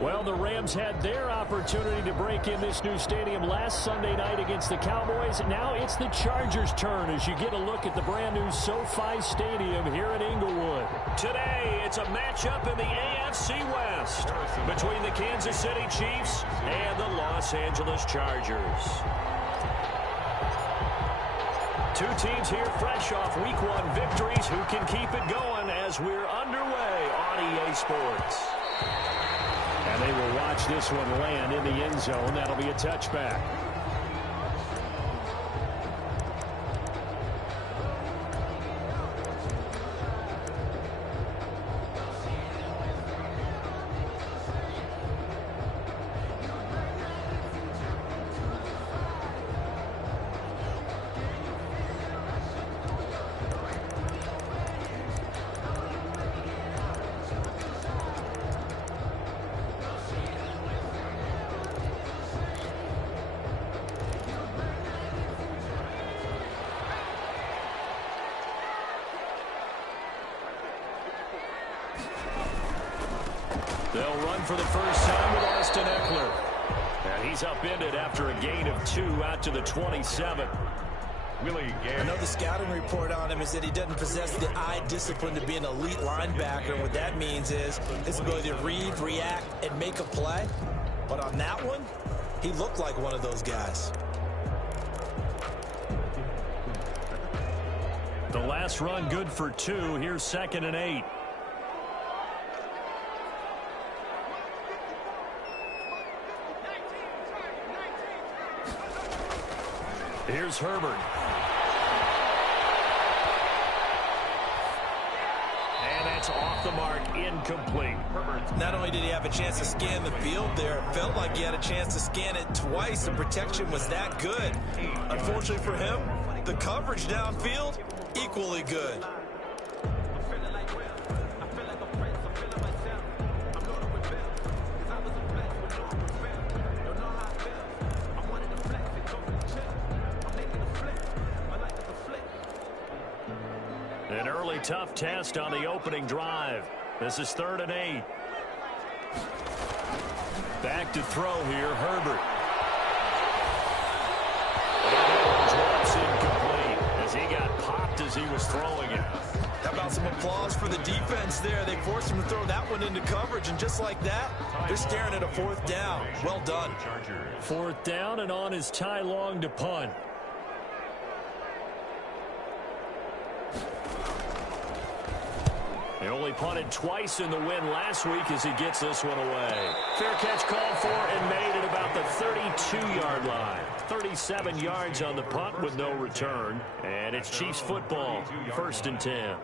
Well, the Rams had their opportunity to break in this new stadium last Sunday night against the Cowboys. Now it's the Chargers' turn as you get a look at the brand-new SoFi Stadium here in Inglewood. Today, it's a matchup in the AFC West between the Kansas City Chiefs and the Los Angeles Chargers. Two teams here fresh off Week 1 victories who can keep it going as we're underway on EA Sports. And they will watch this one land in the end zone. That'll be a touchback. They'll run for the first time with Austin Eckler. And he's upended after a gain of 2 out to the 27. Another scouting report on him is that he doesn't possess the eye discipline to be an elite linebacker. What that means is his ability to read, react, and make a play. But on that one, he looked like one of those guys. The last run good for 2. Here's 2nd and 8. Here's Herbert. And that's off the mark, incomplete. Not only did he have a chance to scan the field there, it felt like he had a chance to scan it twice. The protection was that good. Unfortunately for him, the coverage downfield, equally good. An early tough test on the opening drive. This is 3rd and 8. Back to throw here, Herbert. And drops incomplete as he got popped as he was throwing it. How about some applause for the defense there? They forced him to throw that one into coverage, and just like that, they're staring at a 4th down. Well done. 4th down, and on is Ty Long to punt. He only punted twice in the win last week as he gets this one away. Fair catch called for and made at about the 32-yard line. 37 yards on the punt with no return. And it's Chiefs football, 1st and 10.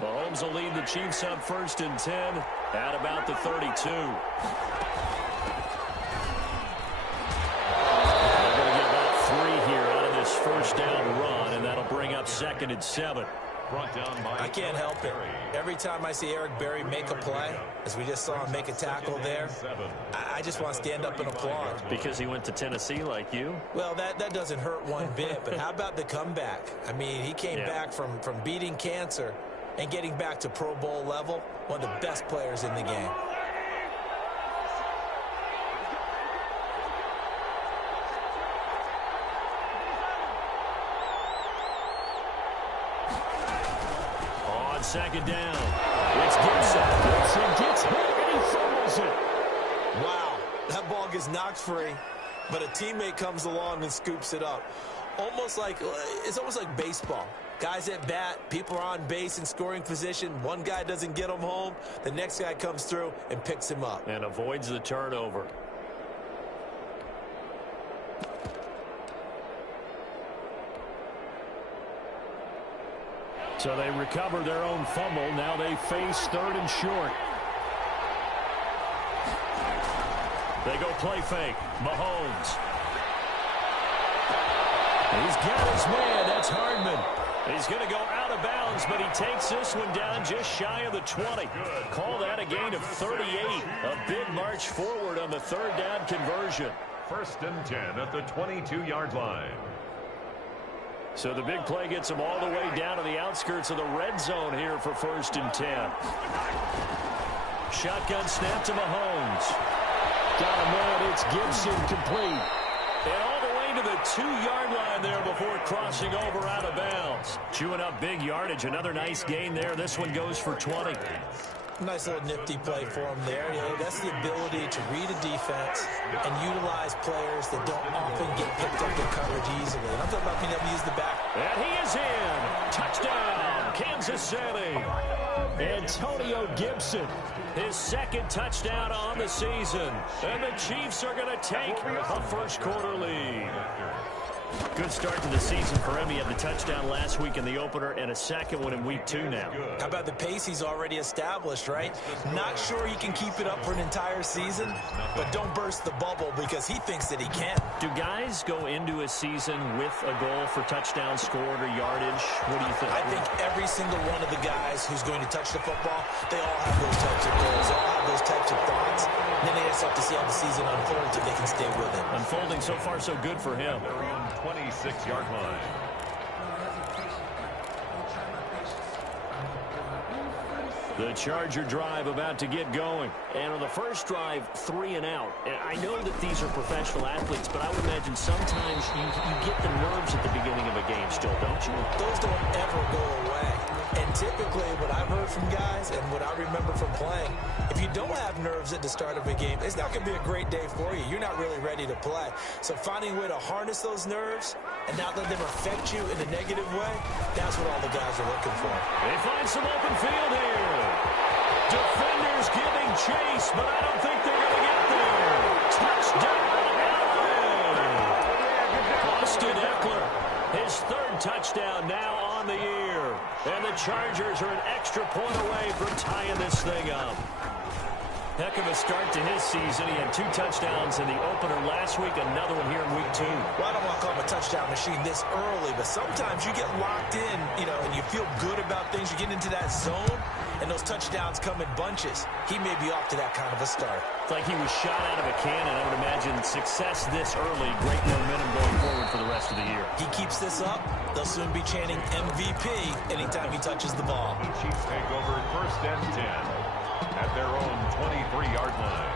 Mahomes will lead the Chiefs up 1st and 10 at about the 32. They're going to get about 3 here out of this 1st down run, and that'll bring up 2nd and 7. I can't help it. Every time I see Eric Berry make a play, as we just saw him make a tackle there, I just want to stand up and applaud. Because he went to Tennessee like you? Well, that doesn't hurt one bit, but how about the comeback? I mean, he came back from beating cancer and getting back to Pro Bowl level, one of the best players in the game. On 2nd down, it's Gibson. Gibson gets hit and he fumbles it. Wow, that ball gets knocked free, but a teammate comes along and scoops it up. It's almost like baseball. Guys at bat, people are on base in scoring position. One guy doesn't get him home. The next guy comes through and picks him up. And avoids the turnover. So they recover their own fumble. Now they face 3rd and short. They go play fake. Mahomes. He's got his man. That's Hardman. He's going to go out of bounds, but he takes this one down just shy of the 20. Call that a gain of 38. A big march forward on the third down conversion. 1st and 10 at the 22-yard line. So the big play gets him all the way down to the outskirts of the red zone here for 1st and 10. Shotgun snap to Mahomes. Got a man. It's Gibson complete. And all the way to the 2-yard line there before crossing over out of bounds. Chewing up big yardage. Another nice gain there. This one goes for 20. Nice little nifty play for him there. Yeah, that's the ability to read a defense and utilize players that don't often get picked up in coverage easily. And I'm talking about being able to use the back. And he is in. Touchdown, Kansas City. Antonio Gibson, his 2nd touchdown on the season. And the Chiefs are going to take a first-quarter lead. Good start to the season for him. He had the touchdown last week in the opener and a 2nd one in week 2 now. How about the pace he's already established, right? Not sure he can keep it up for an entire season, but don't burst the bubble because he thinks that he can. Do guys go into a season with a goal for touchdowns scored or yardage? What do you think? I think every single one of the guys who's going to touch the football, they all have those types of goals. They all have those types of thoughts. And then they just have to see how the season unfolds if they can stay with it. Unfolding so far so good for him. 26-yard line. The Charger drive about to get going. And on the first drive, 3 and out. And I know that these are professional athletes, but I would imagine sometimes you get the nerves at the beginning of a game still, don't you? Those don't ever go away. And typically what I've heard from guys and what I remember from playing, if you don't have nerves at the start of a game, it's not going to be a great day for you. You're not really ready to play. So finding a way to harness those nerves and not let them affect you in a negative way, that's what all the guys are looking for. They find some open field here. Defenders giving chase, but I don't think they're going to get there. Touchdown, Allen! Austin Eckler, his 3rd touchdown now on the year. And the Chargers are an extra point away from tying this thing up. Heck of a start to his season. He had 2 touchdowns in the opener last week, another one here in week 2. Well, I don't want to call him a touchdown machine this early, but sometimes you get locked in, and you feel good about things. You get into that zone, and those touchdowns come in bunches. He may be off to that kind of a start. It's like he was shot out of a cannon. I would imagine success this early, great momentum going forward for the rest of the year. He keeps this up, they'll soon be chanting MVP anytime he touches the ball. The Chiefs take over 1st and 10 at their own 23-yard line.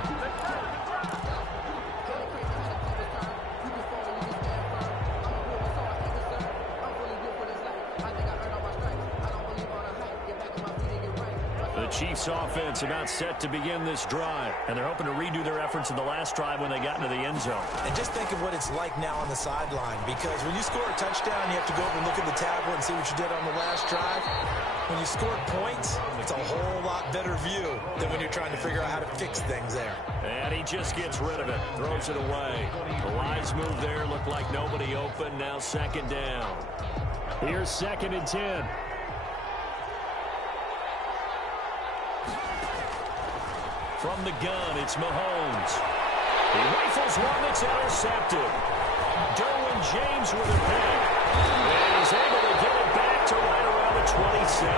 The Chiefs offense about set to begin this drive, and they're hoping to redo their efforts in the last drive when they got into the end zone. And just think of what it's like now on the sideline, because when you score a touchdown, you have to go over and look at the tablet and see what you did on the last drive. When you score points, it's a whole lot better view than when you're trying to figure out how to fix things there. And he just gets rid of it, throws it away. The lines move there, look like nobody open, now 2nd down. Here's 2nd and 10. From the gun, it's Mahomes. He rifles one that's intercepted. Derwin James with a pick. And he's able to get it back to right around the 27.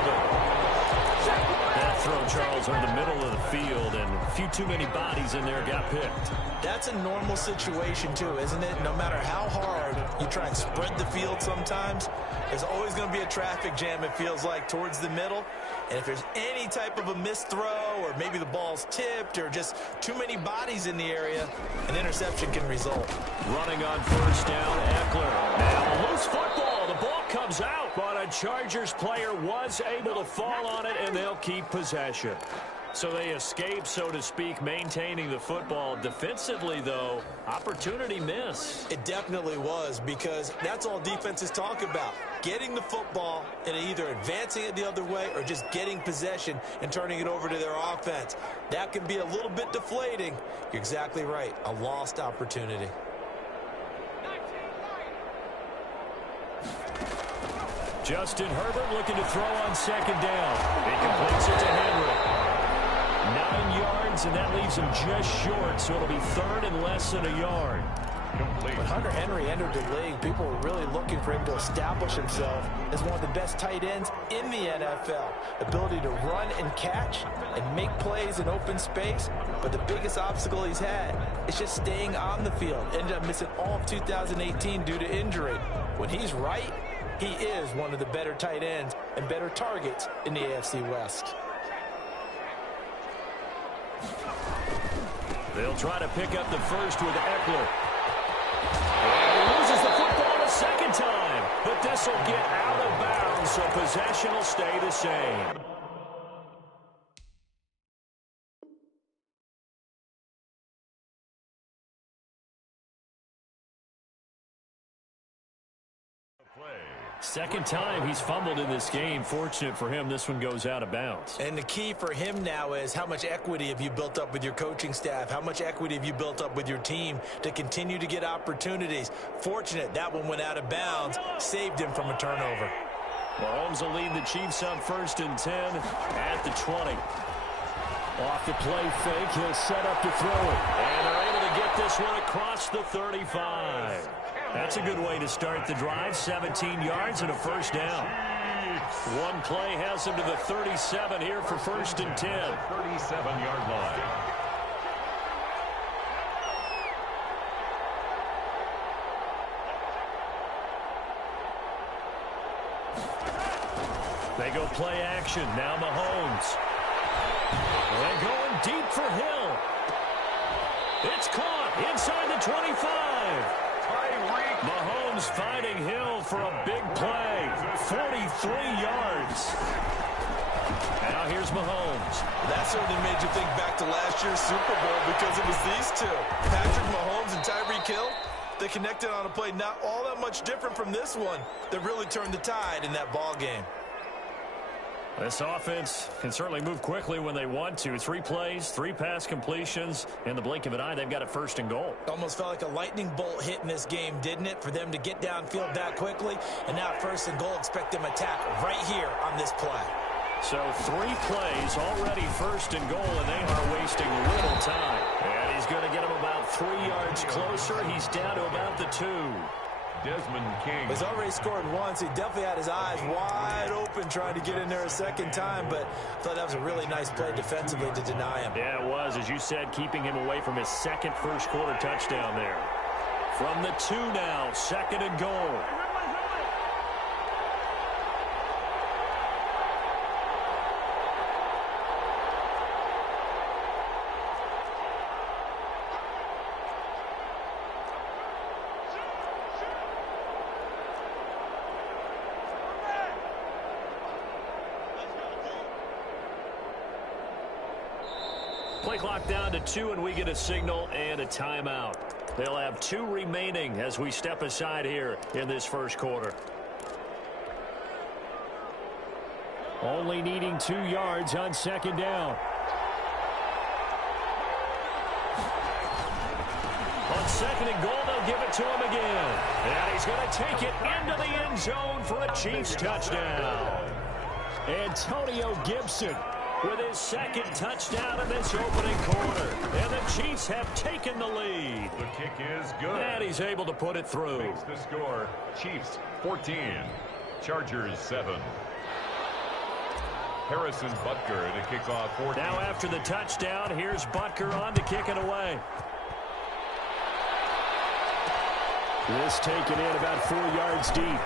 That throw, Charles, over the middle of the field, and a few too many bodies in there got picked. That's a normal situation, too, isn't it? No matter how hard you try and spread the field sometimes, there's always going to be a traffic jam, it feels like, towards the middle. And if there's any type of a missed throw, or maybe the ball's tipped, or just too many bodies in the area, an interception can result. Running on 1st down, Eckler. Now, loose football. The ball comes out, but a Chargers player was able to fall on it, and they'll keep possession. So they escape, so to speak, maintaining the football. Defensively, though, opportunity miss. It definitely was, because that's all defenses talk about. Getting the football and either advancing it the other way or just getting possession and turning it over to their offense. That can be a little bit deflating. You're exactly right. A lost opportunity. Justin Herbert looking to throw on 2nd down. He completes it to Henry. 9 yards, and that leaves him just short, so it'll be 3rd and less than a yard. complete. When Hunter Henry entered the league, people were really looking for him to establish himself as one of the best tight ends in the NFL. Ability to run and catch and make plays in open space. But the biggest obstacle he's had is just staying on the field. Ended up missing all of 2018 due to injury. When he's right, he is one of the better tight ends and better targets in the AFC West. They'll try to pick up the first with Eckler. And he loses the football a second time. But this will get out of bounds, so possession will stay the same. Second time he's fumbled in this game. Fortunate for him, this one goes out of bounds. And the key for him now is how much equity have you built up with your coaching staff? How much equity have you built up with your team to continue to get opportunities? Fortunate that one went out of bounds, saved him from a turnover. Mahomes will lead the Chiefs on 1st and 10 at the 20. Off the play fake, he'll set up to throw it. And they're able to get this one across the 35. That's a good way to start the drive. 17 yards and a first down. One play has him to the 37 here for 1st and 10. 37-yard line. They go play action. Now Mahomes. They're going deep for Hill. It's caught inside the 25. Mahomes fighting Hill for a big play. 43 yards. Now here's Mahomes. That certainly made you think back to last year's Super Bowl because it was these two. Patrick Mahomes and Tyreek Hill. They connected on a play not all that much different from this one that really turned the tide in that ball game. This offense can certainly move quickly when they want to. 3 plays, 3 pass completions. In the blink of an eye, they've got it 1st and goal. Almost felt like a lightning bolt hit in this game, didn't it? For them to get downfield that quickly. And now 1st and goal, expect them to attack right here on this play. So 3 plays already 1st and goal, and they are wasting little time. And he's going to get him about 3 yards closer. He's down to about the 2. Desmond King. He's already scored once. He definitely had his eyes wide open trying to get in there a second time, but I thought that was a really nice play defensively to deny him. Yeah, it was. As you said, keeping him away from his second first-quarter touchdown there. From the 2 now, 2nd and goal. Play clock down to 2, and we get a signal and a timeout. They'll have 2 remaining as we step aside here in this first quarter. Only needing 2 yards on 2nd down. On 2nd and goal, they'll give it to him again. And he's going to take it into the end zone for a Chiefs touchdown. Antonio Gibson with his 2nd touchdown in this opening quarter. And the Chiefs have taken the lead. The kick is good. And he's able to put it through. Makes the score, Chiefs 14, Chargers 7. Harrison Butker to kick off 14. Now after the touchdown, here's Butker on to kick it away. This taken in about 4 yards deep.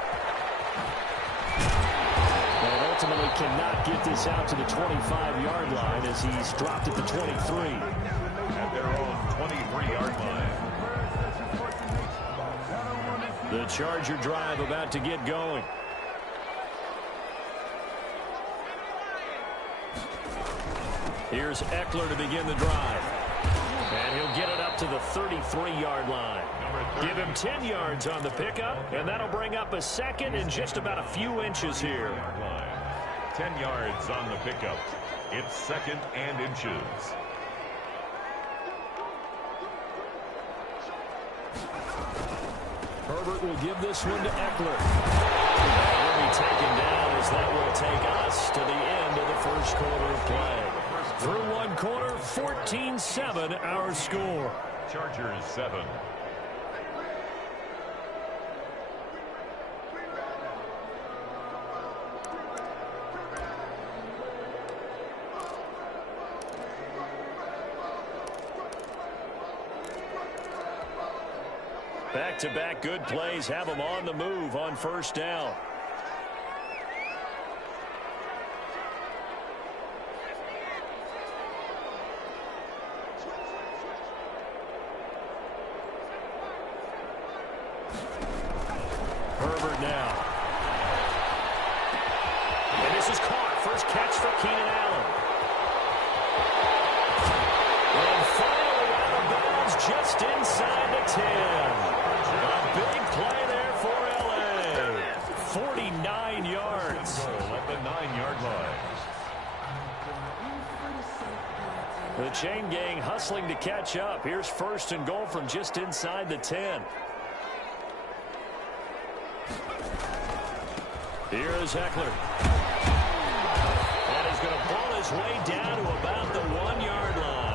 And ultimately cannot get this out to the 25-yard line as he's dropped at the 23. At their own 23-yard line. The Charger drive about to get going. Here's Eckler to begin the drive. And he'll get it up to the 33-yard line. Give him 10 yards on the pickup, and that'll bring up a 2nd and just about a few inches here. 10 yards on the pickup. It's 2nd and inches. Herbert will give this one to Eckler. And he'll be taken down as that will take us to the end of the first quarter of play. Through one quarter, 14-7 our score. Chargers 7. back-to-back good plays have them on the move on first down. Herbert now. And this is caught. First catch for Keenan Allen. And finally out of bounds just inside the 10. A big play there for L.A. 49 yards. At the 9-yard line. The chain gang hustling to catch up. Here's first and goal from just inside the 10. Here is Eckler. And he's going to ball his way down to about the 1-yard line.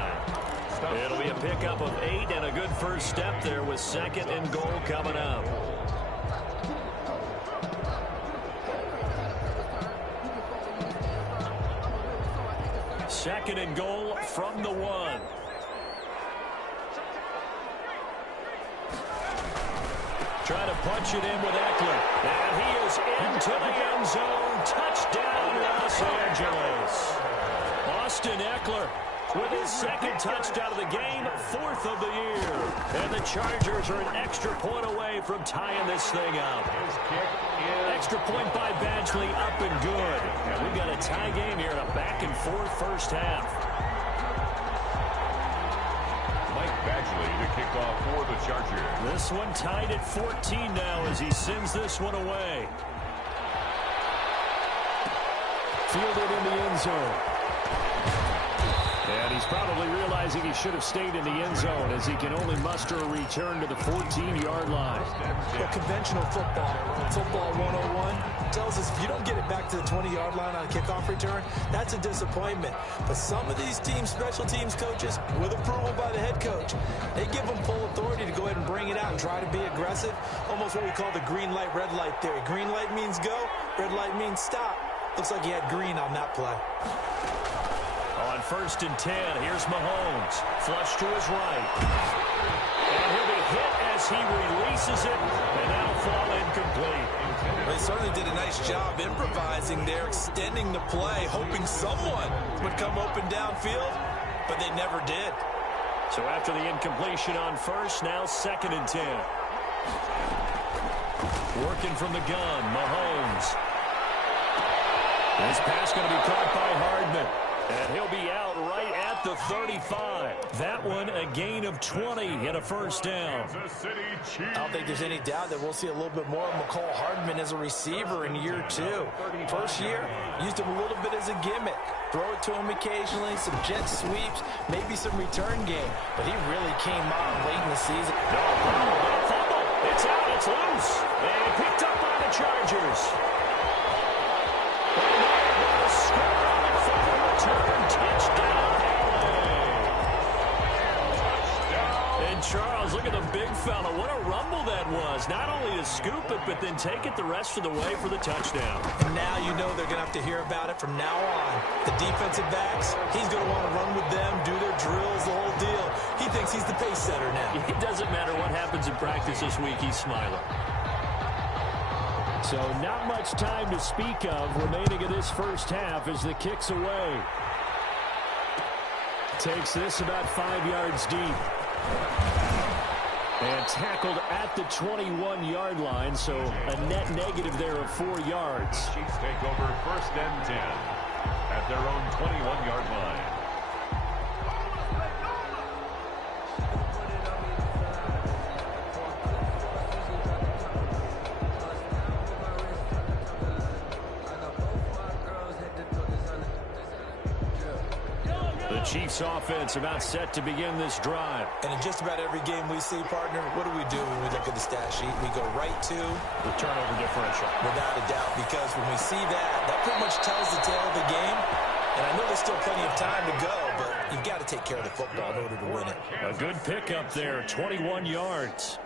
It'll be a pickup of 8 and a good first step there with second and goal coming up. Second and goal from the 1. Trying to punch it in with Eckler. And he is into the end zone. Touchdown, Los Angeles. Austin Eckler with his second touchdown of the game, 4th of the year. And the Chargers are an extra point away from tying this thing up. Extra point by Badgley, up and good. And we've got a tie game here in a back-and-forth first half. Badgley to kick off for the Chargers. This one tied at 14 now as he sends this one away. Fielded in the end zone. And he's probably realizing he should have stayed in the end zone as he can only muster a return to the 14-yard line. Well, conventional football 101 tells us if you don't get it back to the 20-yard line on a kickoff return, that's a disappointment. But some of these teams, special teams coaches, with approval by the head coach, they give them full authority to go ahead and bring it out and try to be aggressive. Almost what we call the green light, red light theory. Green light means go, red light means stop. Looks like he had green on that play. On first and 10, here's Mahomes. Flush to his right. And he'll be hit as he releases it, and that'll fall incomplete. They certainly did a nice job improvising there, extending the play, hoping someone would come open downfield, but they never did. So after the incompletion on first, now second and 10. Working from the gun, Mahomes. This pass going to be caught by Hardman. And he'll be out right at the 35. That one a gain of 20 and a first down. I don't think there's any doubt that we'll see a little bit more of McCall Hardman as a receiver in year 2. First year, used him a little bit as a gimmick. Throw it to him occasionally, some jet sweeps, maybe some return game. But he really came on late in the season. No fumble. It's out. It's loose. And picked up by the Chargers. Touchdown, and Charles, look at the big fella. What a rumble that was. Not only to scoop it, but then take it the rest of the way for the touchdown. And now you know they're going to have to hear about it from now on. The defensive backs, he's going to want to run with them, do their drills, the whole deal. He thinks he's the pace setter now. It doesn't matter what happens in practice this week. He's smiling. So not much time to speak of remaining in this first half as the kick's away. Takes this about 5 yards deep. And tackled at the 21-yard line, so a net negative there of 4 yards. Chiefs take over first and 10 at their own 21-yard line. Chiefs offense about set to begin this drive. And in just about every game we see, partner, what do we do when we look at the stat sheet? We go right to the turnover differential. Without a doubt, because when we see that, that pretty much tells the tale of the game. And I know there's still plenty of time to go, but you've got to take care of the football in order to win it. A good pickup there, 21 yards.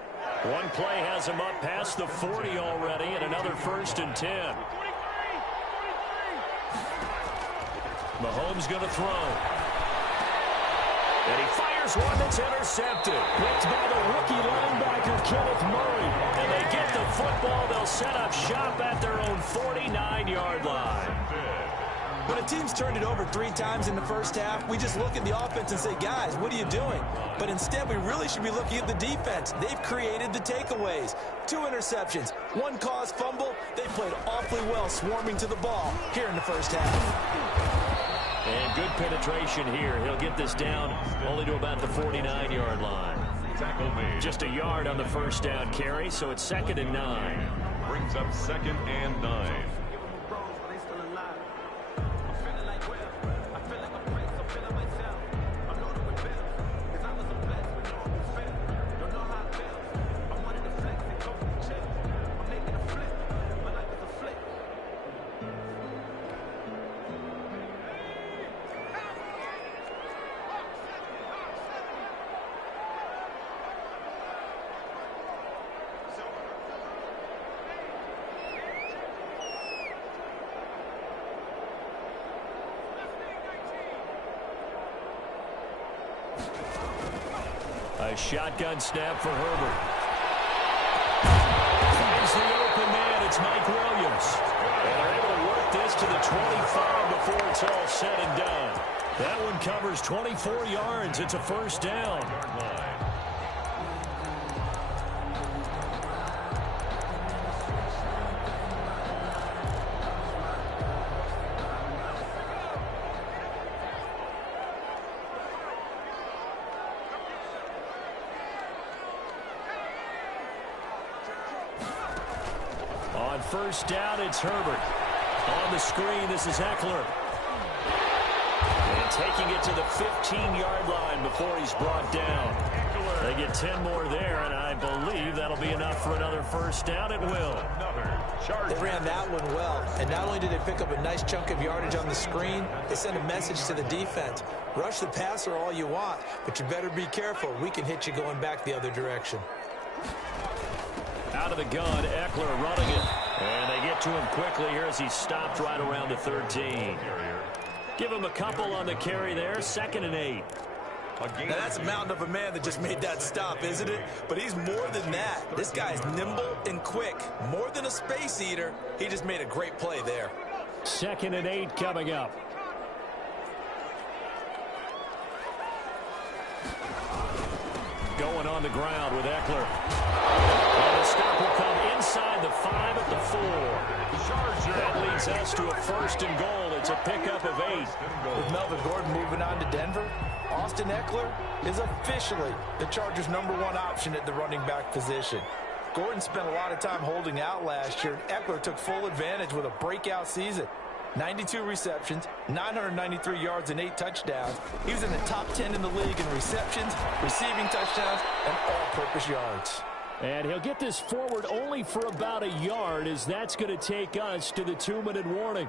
One play has him up past the 40 already, and another first and 10. Mahomes going to throw. And he fires one that's intercepted. Picked by the rookie linebacker, Kenneth Murray. And they get the football. They'll set up shop at their own 49-yard line. When a team's turned it over 3 times in the first half, we just look at the offense and say, guys, what are you doing? But instead, we really should be looking at the defense. They've created the takeaways. 2 interceptions, 1 caused fumble. They played awfully well swarming to the ball here in the first half. And good penetration here. He'll get this down only to about the 49-yard line. Just a yard on the first down carry, so it's 2nd and 9. Brings up 2nd and 9. A shotgun snap for Herbert. Finds the open man. It's Mike Williams. And they're able to work this to the 25 before it's all said and done. That one covers 24 yards. It's a first down. First down, it's Herbert. On the screen, this is Eckler. And taking it to the 15-yard line before he's brought down. They get 10 more there, and I believe that'll be enough for another first down. It will. They ran that one well, and not only did they pick up a nice chunk of yardage on the screen, they sent a message to the defense. Rush the passer all you want, but you better be careful. We can hit you going back the other direction. Out of the gun, Eckler running it. And they get to him quickly here as he's stopped right around the 13. Give him a couple on the carry there. 2nd and 8. Now that's a mountain of a man that just made that stop, isn't it? But he's more than that. This guy's nimble and quick. More than a space eater. He just made a great play there. 2nd and 8 coming up. Going on the ground with Eckler. And the stop will come inside the 5 at the 4. That leads us to a 1st and goal. It's a pickup of 8. With Melvin Gordon moving on to Denver, Austin Eckler is officially the Chargers' #1 option at the running back position. Gordon spent a lot of time holding out last year. Eckler took full advantage with a breakout season. 92 receptions, 993 yards, and 8 touchdowns. He was in the top 10 in the league in receptions, receiving touchdowns, and all-purpose yards. And he'll get this forward only for about a yard, as that's going to take us to the 2-minute warning.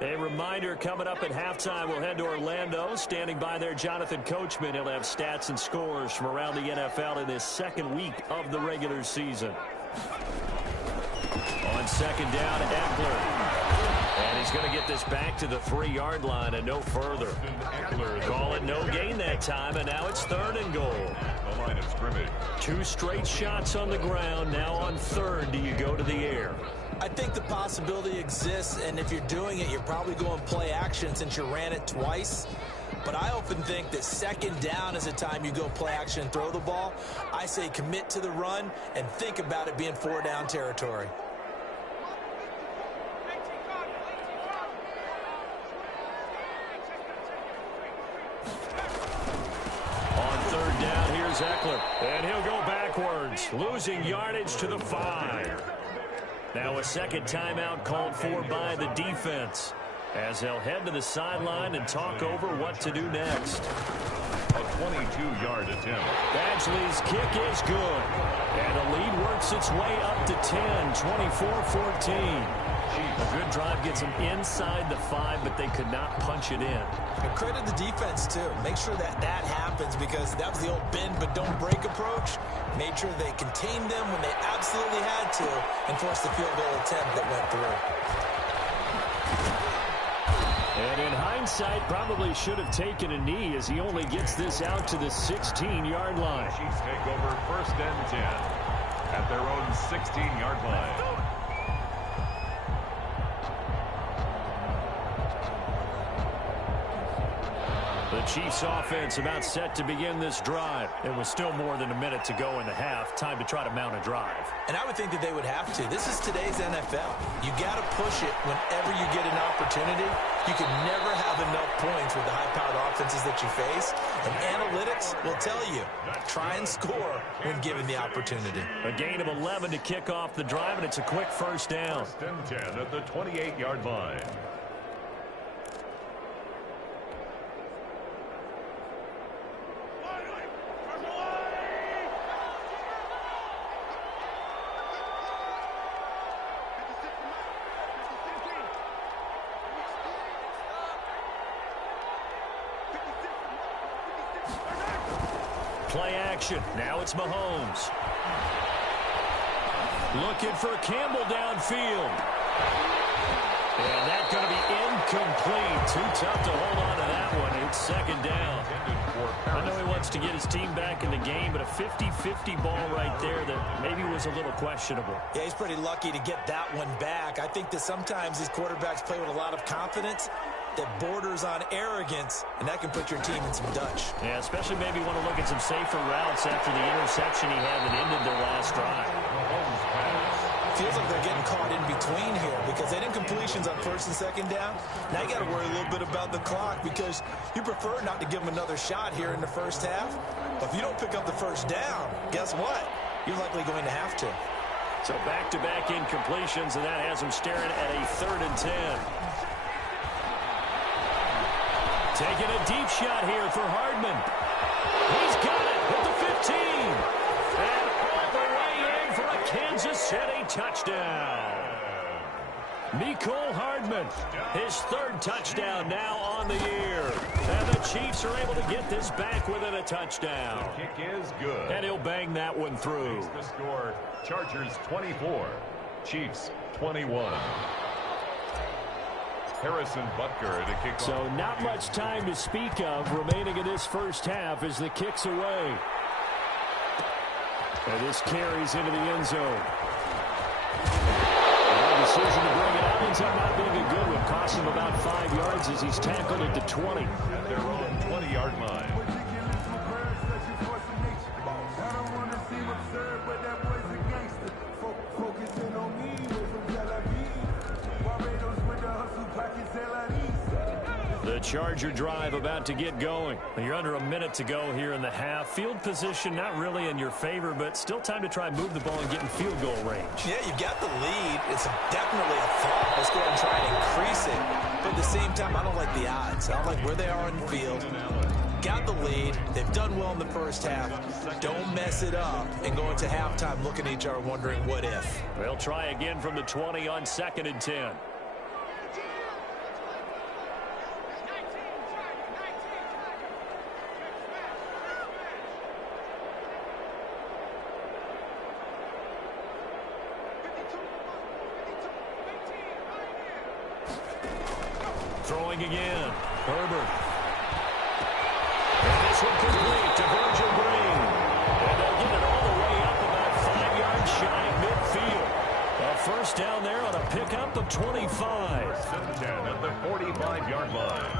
A reminder, coming up at halftime, we'll head to Orlando. Standing by there, Jonathan Coachman. He'll have stats and scores from around the NFL in this 2nd week of the regular season. On 2nd down, Eckler. And he's going to get this back to the 3-yard line and no further. Call it no gain that time, and now it's 3rd and goal. The line of scrimmage. 2 straight shots on the ground. Now on 3rd, do you go to the air? I think the possibility exists, and if you're doing it, you're probably going play action since you ran it twice. But I often think that 2nd down is the time you go play action and throw the ball. I say commit to the run and think about it being 4-down territory. On 3rd down, here's Eckler, and he'll go backwards, losing yardage to the 5. Now a 2nd timeout called for by the defense, as they'll head to the sideline and talk over what to do next. A 22-yard attempt. Badgley's kick is good, and the lead works its way up to 10, 24-14. A good drive gets them inside the 5, but they could not punch it in. And credit the defense, too. Make sure that happens, because that was the old bend but don't break approach. Made sure they contained them when they absolutely had to and forced the field goal attempt that went through. And in hindsight, probably should have taken a knee, as he only gets this out to the 16-yard line. Chiefs take over 1st and 10 at their own 16-yard line. The Chiefs offense about set to begin this drive. It was still more than a minute to go in the half. Time to try to mount a drive. And I would think that they would have to. This is today's NFL. You got to push it whenever you get an opportunity. You can never have enough points with the high-powered offenses that you face. And analytics will tell you, try and score when given the opportunity. A gain of 11 to kick off the drive, and it's a quick 1st down. 1st and 10 at the 28-yard line. Play action. Now it's Mahomes. Looking for Campbell downfield. And that's going to be incomplete. Too tough to hold on to that one. It's 2nd down. I know he wants to get his team back in the game, but a 50-50 ball right there that maybe was a little questionable. Yeah, he's pretty lucky to get that one back. I think that sometimes these quarterbacks play with a lot of confidence that borders on arrogance, and that can put your team in some Dutch. Yeah, especially maybe want to look at some safer routes after the interception he had that ended their last drive. Feels like they're getting caught in between here because they didn't completions on 1st and 2nd down. Now you got to worry a little bit about the clock because you prefer not to give them another shot here in the 1st half. But if you don't pick up the 1st down, guess what? You're likely going to have to. So back-to-back incompletions, and that has them staring at a 3rd and 10. Taking a deep shot here for Hardman. He's got it at the 15. And all the way in for a Kansas City touchdown. Mecole Hardman, his 3rd touchdown now on the year. And the Chiefs are able to get this back within a touchdown. The kick is good. And he'll bang that one through. Makes the score, Chargers 24, Chiefs 21. Harrison Butker to kick off. So not much time to speak of remaining in this 1st half as the kick's away. And this carries into the end zone. The decision to bring it out ends up not being a good one. Cost him about 5 yards as he's tackled at the 20. At their own 20-yard line. The Charger drive about to get going. You're under a minute to go here in the half. Field position not really in your favor, but still time to try and move the ball and get in field goal range. Yeah, you've got the lead. It's definitely a thought. Let's go ahead and try and increase it. But at the same time, I don't like the odds. I don't like where they are in the field. Got the lead. They've done well in the 1st half. Don't mess it up and go into halftime looking at each other wondering what if. They'll try again from the 20 on 2nd and 10. Throwing again. Herbert. And this one complete to Virgil Green. And they'll get it all the way up about 5 yards shy of midfield. A 1st down there on a pickup of 25. 1st and 10 at the 45-yard line.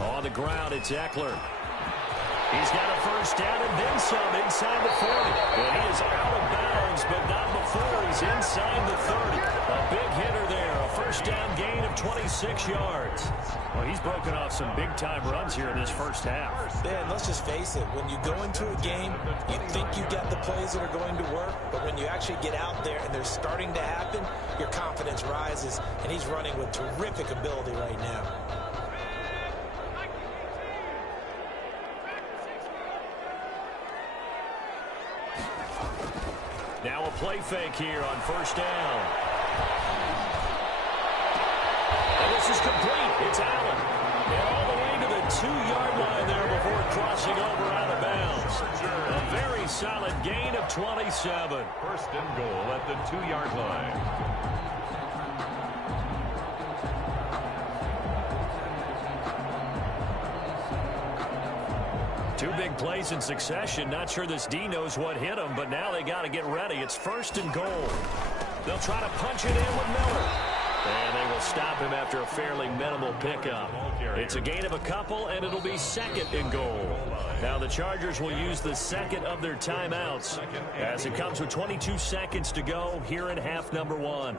On the ground, it's Eckler. He's got a first down and then some inside the 40. And he is out of bounds, but not before he's inside the 30. A big hitter there, a first down gain of 26 yards. Well, he's broken off some big-time runs here in this first half. Yeah, and let's just face it. When you go into a game, you think you got the plays that are going to work, but when you actually get out there and they're starting to happen, your confidence rises, and he's running with terrific ability right now. Now a play fake here on first down. And this is complete. It's Allen. And all the way to the 2-yard line there before crossing over out of bounds. A very solid gain of 27. First and goal at the 2-yard line. Two big plays in succession. Not sure this D knows what hit him, but now they got to get ready. It's first and goal. They'll try to punch it in with Miller. And they will stop him after a fairly minimal pickup. It's a gain of a couple, and it'll be second and goal. Now the Chargers will use the second of their timeouts as it comes with 22 seconds to go here in half number 1.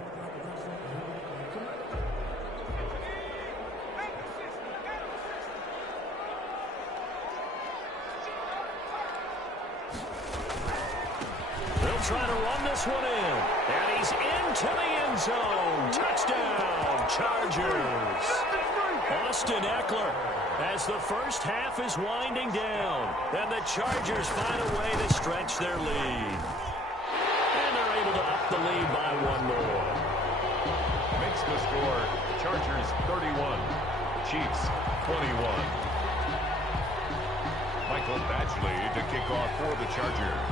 Trying to run this one in. And he's into the end zone. Touchdown, Chargers. Austin Eckler as the first half is winding down. And the Chargers find a way to stretch their lead. And they're able to up the lead by one more. Makes the score Chargers 31, Chiefs 21. Michael Badgley to kick off for the Chargers.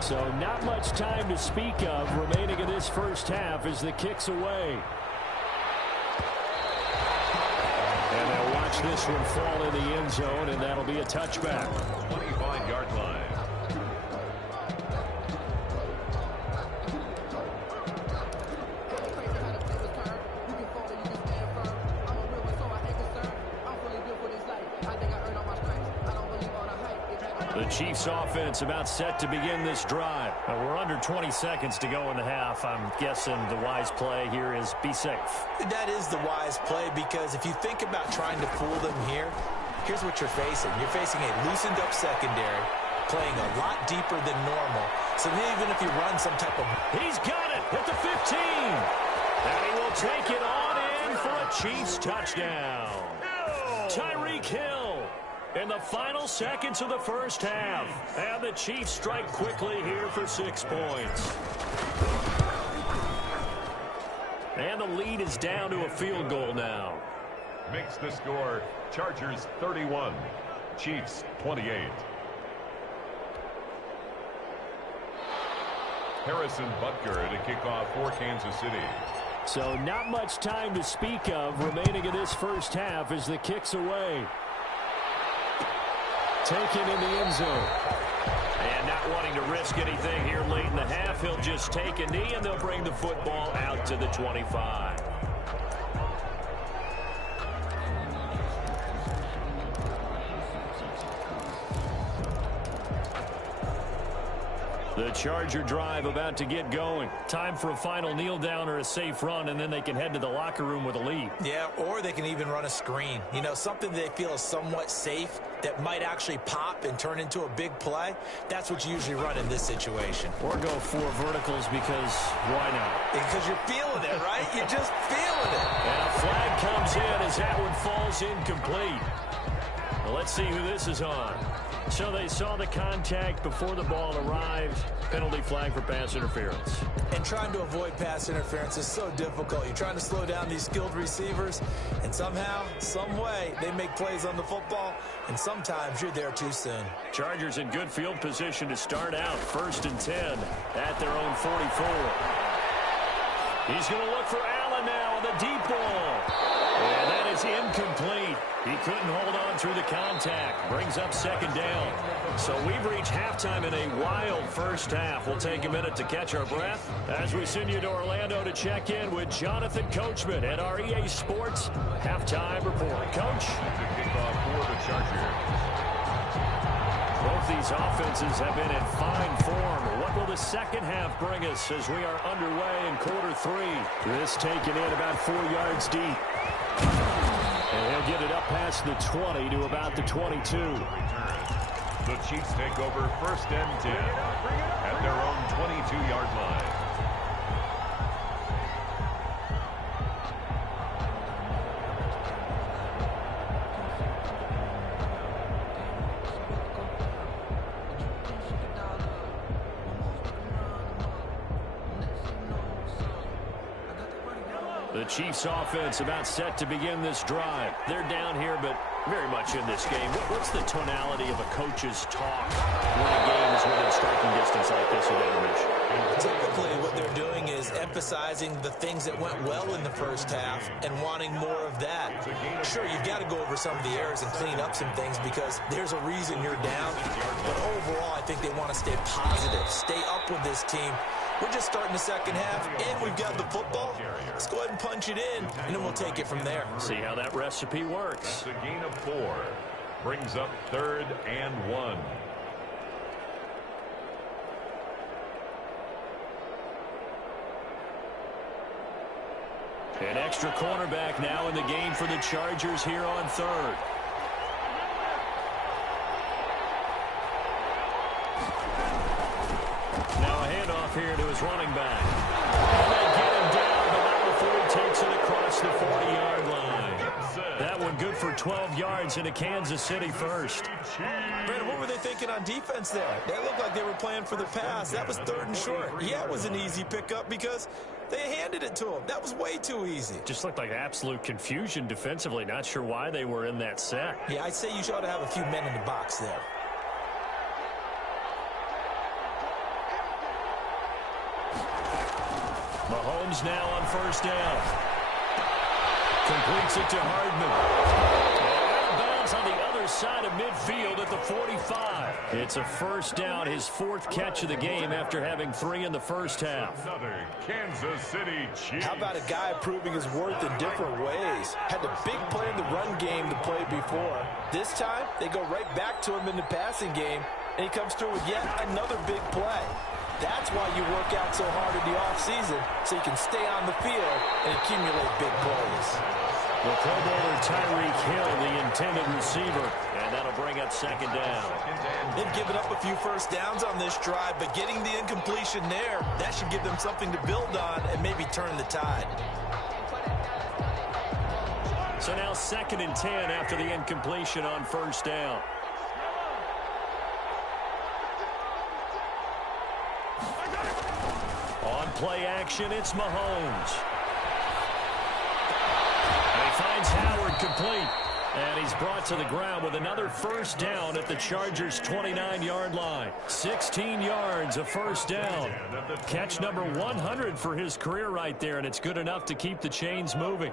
So not much time to speak of remaining in this first half as the kick's away. And they'll watch this one fall in the end zone, and that'll be a touchback. 25-yard line. The Chiefs offense about set to begin this drive. We're under 20 seconds to go in the half. I'm guessing the wise play here is be safe. That is the wise play, because if you think about trying to fool them here, here's what you're facing. You're facing a loosened up secondary, playing a lot deeper than normal. So even if you run some type of... He's got it at the 15. And he will take it on in for a Chiefs touchdown. Tyreek Hill in the final seconds of the first half. And the Chiefs strike quickly here for 6 points. And the lead is down to a field goal now. Makes the score Chargers 31, Chiefs 28. Harrison Butker to kick off for Kansas City. So not much time to speak of remaining in this first half as the kick's away. Taken in the end zone. And not wanting to risk anything here late in the half, he'll just take a knee, and they'll bring the football out to the 25. The Charger drive about to get going. Time for a final kneel down or a safe run, and then they can head to the locker room with a lead. Yeah, or they can even run a screen. You know, something they feel is somewhat safe that might actually pop and turn into a big play. That's what you usually run in this situation. Or go 4 verticals, because why not? Because you're feeling it, right? You're just feeling it. And a flag comes in as that one falls incomplete. Well, let's see who this is on. So they saw the contact before the ball arrived. Penalty flag for pass interference. And trying to avoid pass interference is so difficult. You're trying to slow down these skilled receivers, and somehow, some way, they make plays on the football, and sometimes you're there too soon. Chargers in good field position to start out. 1st and 10 at their own 44. He's going to look for Allen now on the deep ball. And that is incomplete. He couldn't hold on through the contact. Brings up second down. So we've reached halftime in a wild first half. We'll take a minute to catch our breath as we send you to Orlando to check in with Jonathan Coachman at our EA Sports Halftime Report. Coach? The kickoff for the Chargers. Both these offenses have been in fine form. What will the second half bring us as we are underway in quarter three? This taken in about 4 yards deep. And he'll get it up past the 20 to about the 22. The Chiefs take over first and 10 at their own 22-yard line. The Chiefs offense about set to begin this drive. They're down here, but very much in this game. What's the tonality of a coach's talk when a game is within striking distance like this at intermission? Typically, what they're doing is emphasizing the things that went well in the first half and wanting more of that. Sure, you've got to go over some of the errors and clean up some things because there's a reason you're down. But overall, I think they want to stay positive, stay up with this team. We're just starting the second half, and we've got the football. Let's go ahead and punch it in, and then we'll take it from there. See how that recipe works. That's a gain of 4. Brings up 3rd and 1. An extra cornerback now in the game for the Chargers here on 3rd. Here to his running back. And they get him down, but not before he takes it across the 40-yard line. That one good for 12 yards into Kansas City first. Brandon, what were they thinking on defense there? They looked like they were playing for the pass. That was 3rd and short. Yeah, it was an easy pickup because they handed it to him. That was way too easy. Just looked like absolute confusion defensively. Not sure why they were in that set. Yeah, I'd say you ought to have a few men in the box there. Mahomes now on first down. Completes it to Hardman. Out of bounds on the other side of midfield at the 45. It's a first down, his 4th catch of the game after having 3 in the first half. Another Kansas City Chiefs. How about a guy proving his worth in different ways? Had the big play in the run game to play before. This time, they go right back to him in the passing game, and he comes through with yet another big play. That's why you work out so hard in the offseason, so you can stay on the field and accumulate big plays. The Pro Bowler Tyreek Hill, the intended receiver, and that'll bring up second down. They've given up a few first downs on this drive, but getting the incompletion there, that should give them something to build on and maybe turn the tide. So now 2nd and 10 after the incompletion on first down. On play action, it's Mahomes. And he finds Howard complete. And he's brought to the ground with another first down at the Chargers' 29-yard line. 16 yards, a first down. Catch number 100 for his career right there, and it's good enough to keep the chains moving.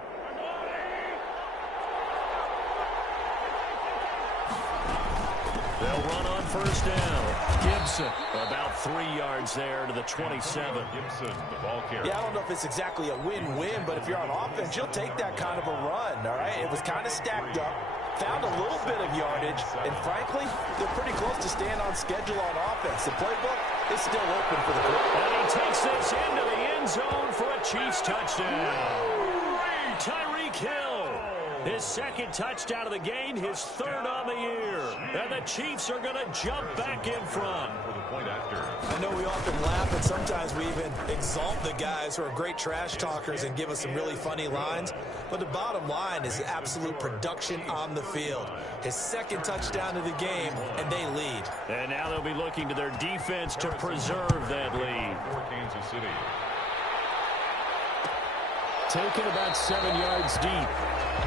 They'll run on first down. Gibson, about 3 yards there to the 27. Gibson, the ball carrier. Yeah, I don't know if it's exactly a win-win, but if you're on offense, you'll take that kind of a run, all right? It was kind of stacked up, found a little bit of yardage, and frankly, they're pretty close to staying on schedule on offense. The playbook is still open for the group. And he takes this into the end zone for a Chiefs touchdown. Tyreek Hill. His 2nd touchdown of the game, his 3rd on the year. And the Chiefs are going to jump back in front. For the point after. I know we often laugh, and sometimes we even exalt the guys who are great trash talkers and give us some really funny lines. But the bottom line is absolute production on the field. His 2nd touchdown of the game, and they lead. And now they'll be looking to their defense to preserve that lead. For Kansas City. Taken about 7 yards deep.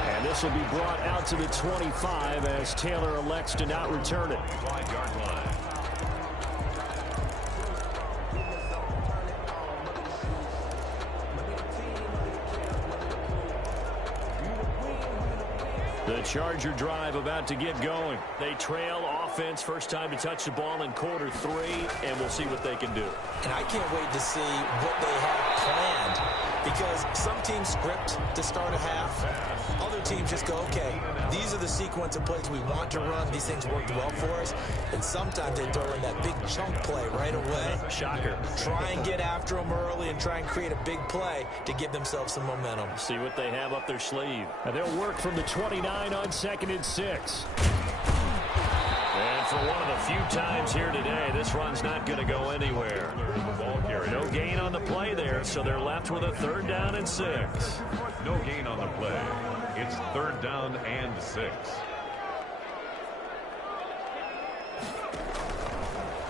And this will be brought out to the 25 as Taylor elects to not return it. 5-yard line. The Charger drive about to get going. They trail offense, first time to touch the ball in quarter 3, and we'll see what they can do. And I can't wait to see what they have planned, because some teams script to start a half. Other teams just go, okay, these are the sequence of plays we want to run. These things worked well for us. And sometimes they throw in that big chunk play right away. Shocker. Try and get after them early and try and create a big play to give themselves some momentum. See what they have up their sleeve. And they'll work from the 29 on 2nd and 6. And for one of the few times here today, this run's not going to go anywhere. No gain on the play there, so they're left with a 3rd down and 6. No gain on the play. It's 3rd down and 6.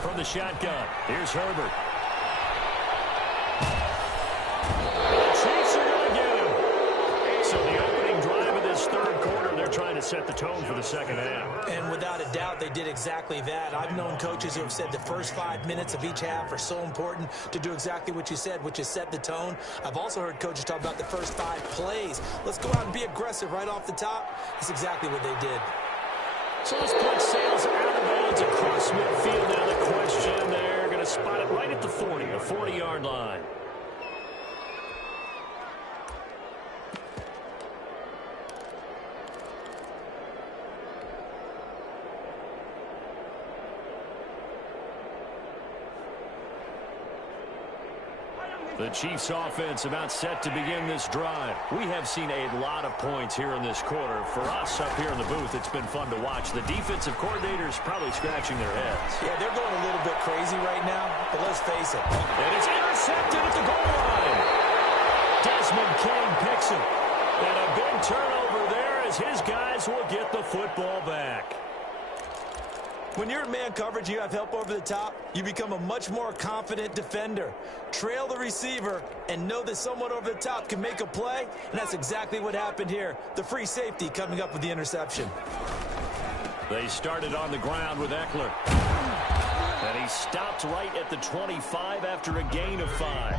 From the shotgun, here's Herbert. Chiefs are going to get him. So the opening drive of this 3rd quarter, they're trying to set the tone for the 2nd half. And without a doubt, they did exactly that. I've known coaches who have said the first 5 minutes of each half are so important to do exactly what you said, which is set the tone. I've also heard coaches talk about the first 5 plays. Let's go out and be aggressive right off the top. That's exactly what they did. So this punt sails out of bounds across midfield. Now the question, they're going to spot it right at the 40, the 40-yard line. The Chiefs offense about set to begin this drive. We have seen a lot of points here in this quarter. For us up here in the booth, it's been fun to watch. The defensive coordinators probably scratching their heads. Yeah, they're going a little bit crazy right now, but let's face it. And it's intercepted at the goal line. Desmond King picks it. And a big turnover there as his guys will get the football back. When you're in man coverage, you have help over the top, you become a much more confident defender. Trail the receiver and know that someone over the top can make a play, and that's exactly what happened here. The free safety coming up with the interception. They started on the ground with Eckler. And he stopped right at the 25 after a gain of 5.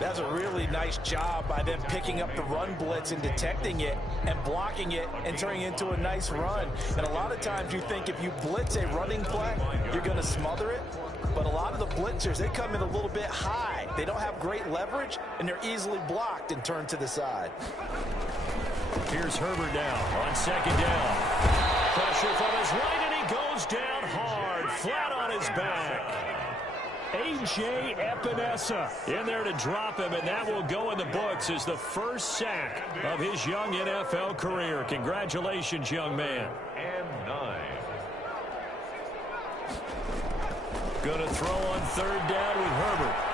That's a really nice job by them picking up the run blitz and detecting it and blocking it and turning it into a nice run. And a lot of times you think if you blitz a running play, you're going to smother it. But a lot of the blitzers, they come in a little bit high. They don't have great leverage, and they're easily blocked and turned to the side. Here's Herbert now on 2nd down. Pressure from his right, and he goes down hard, flat on his back. A.J. Epinesa in there to drop him, and that will go in the books as the first sack of his young NFL career. Congratulations, young man. And 9. Going to throw on 3rd down with Herbert.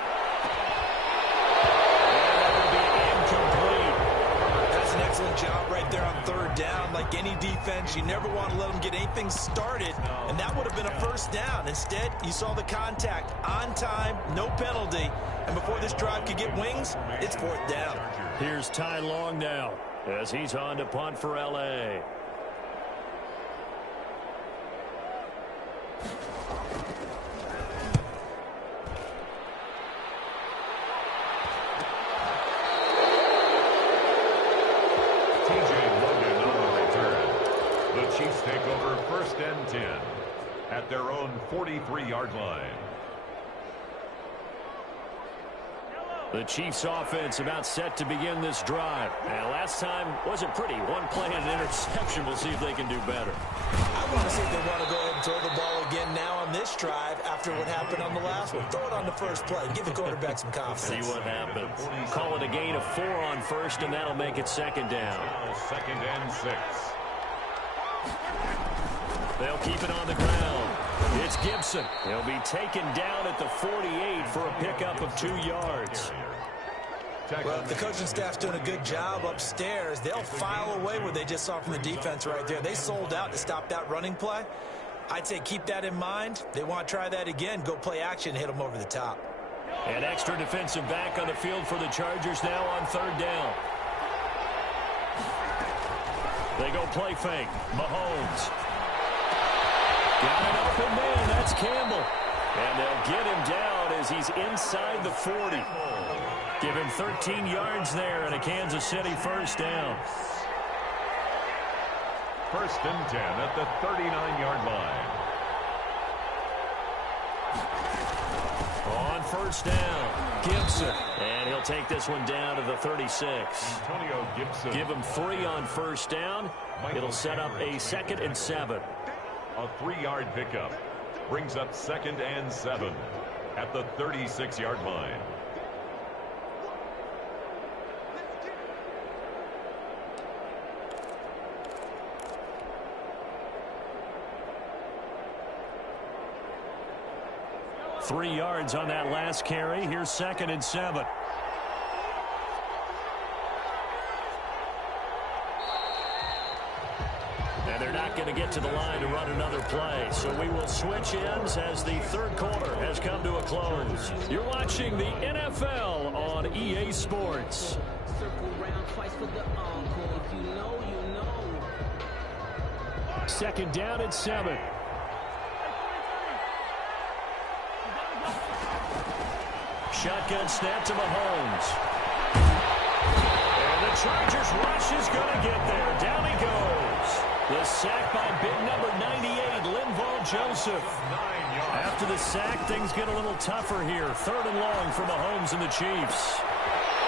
An excellent job right there on 3rd down. Like any defense, you never want to let them get anything started, and that would have been a first down. Instead, you saw the contact on time, no penalty, and before this drive could get wings, it's 4th down. Here's Ty Long now as he's on to punt for L.A. Chiefs take over 1st and 10 at their own 43-yard line. The Chiefs offense about set to begin this drive. Now, last time wasn't pretty. One play and an interception. We'll see if they can do better. I want to see if they want to go ahead and throw the ball again now on this drive after what happened on the last one. Throw it on the first play. Give the quarterback some confidence. See what happens. Call it a gain of 4 on 1st, and that'll make it 2nd down. Now 2nd and 6. They'll keep it on the ground. It's Gibson. He'll be taken down at the 48 for a pickup of 2 yards. Well, the coaching staff's doing a good job upstairs. They'll file away what they just saw from the defense right there. They sold out to stop that running play. I'd say keep that in mind. They want to try that again. Go play action, hit them over the top. An extra defensive back on the field for the Chargers now on 3rd down. They go play fake. Mahomes. Got an open man. That's Campbell. And they'll get him down as he's inside the 40. Give him 13 yards there and a Kansas City 1st down. first and 10 at the 39-yard line. On first down, Gibson. And he'll take this one down to the 36. Antonio Gibson. Give him 3 on first down. It'll set up a 2nd and 7. A 3-yard pickup brings up 2nd and 7 at the 36-yard line. Three yards on that last carry. Here's 2nd and 7. And they're not going to get to the line to run another play. So we will switch ends as the third quarter has come to a close. You're watching the NFL on EA Sports. Second down and 7. Shotgun snap to Mahomes. And the Chargers rush is going to get there. Down he goes. The sack by big number 98, Linval Joseph. After the sack, things get a little tougher here. 3rd and long for Mahomes and the Chiefs.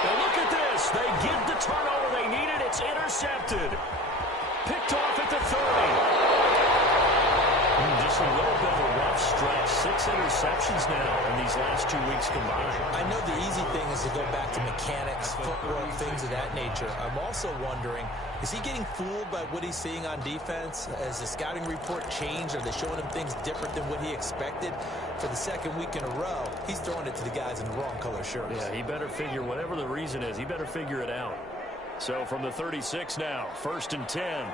Now look at this. They get the turnover they needed. It's intercepted. Picked off at the 30. Just a little bit of a rough stretch. 6 interceptions now in these last 2 weeks combined. I know the easy thing is to go back to mechanics, footwork, things of that nature. I'm also wondering, is he getting fooled by what he's seeing on defense? Has the scouting report changed? Are they showing him things different than what he expected? For the 2nd week in a row, he's throwing it to the guys in the wrong color shirts. Yeah, he better figure, whatever the reason is, he better figure it out. So from the 36 now, 1st and 10.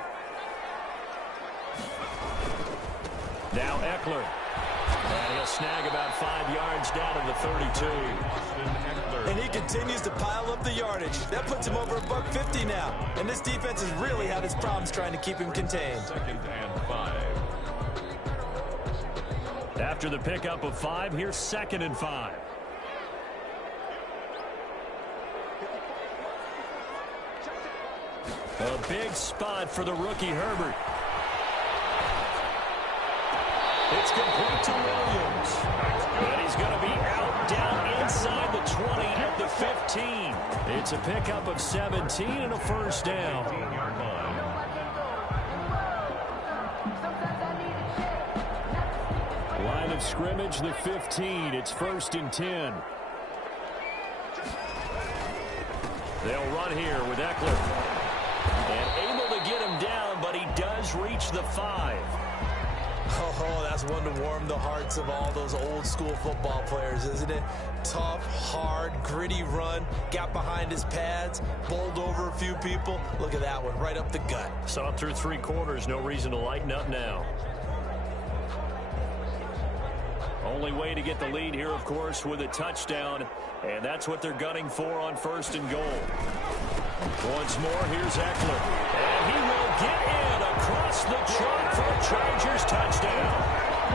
Now Eckler. And he'll snag about 5 yards down to the 32. And he continues to pile up the yardage. That puts him over $150 now. And this defense has really had its problems trying to keep him contained. 2nd and 5. After the pickup of 5, here's 2nd and 5. A big spot for the rookie Herbert. It's complete to Williams. And he's going to be out down inside the 20 at the 15. It's a pickup of 17 and a first down. Line of scrimmage, the 15. It's 1st and 10. They'll run here with Eckler. And able to get him down, but he does reach the 5. Oh, that's one to warm the hearts of all those old school football players, isn't it? Tough, hard, gritty run. Got behind his pads, bowled over a few people. Look at that one, right up the gut. Saw through 3 quarters, no reason to lighten up now. Only way to get the lead here, of course, with a touchdown. And that's what they're gunning for on 1st and goal. Once more, here's Eckler. And he will get in across the chalk for a Chargers touchdown. A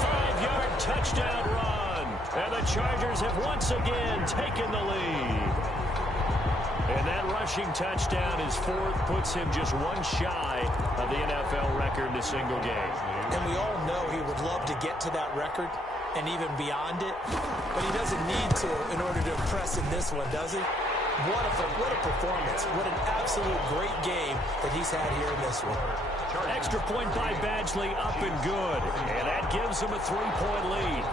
5-yard touchdown run. And the Chargers have once again taken the lead. And that rushing touchdown is 4th, puts him just 1 shy of the NFL record in a single game. And we all know he would love to get to that record and even beyond it, but he doesn't need to in order to impress in this one, does he? What a performance. What an absolute great game that he's had here in this one. Extra point by Badgley, up and good. And that gives him a 3-point lead.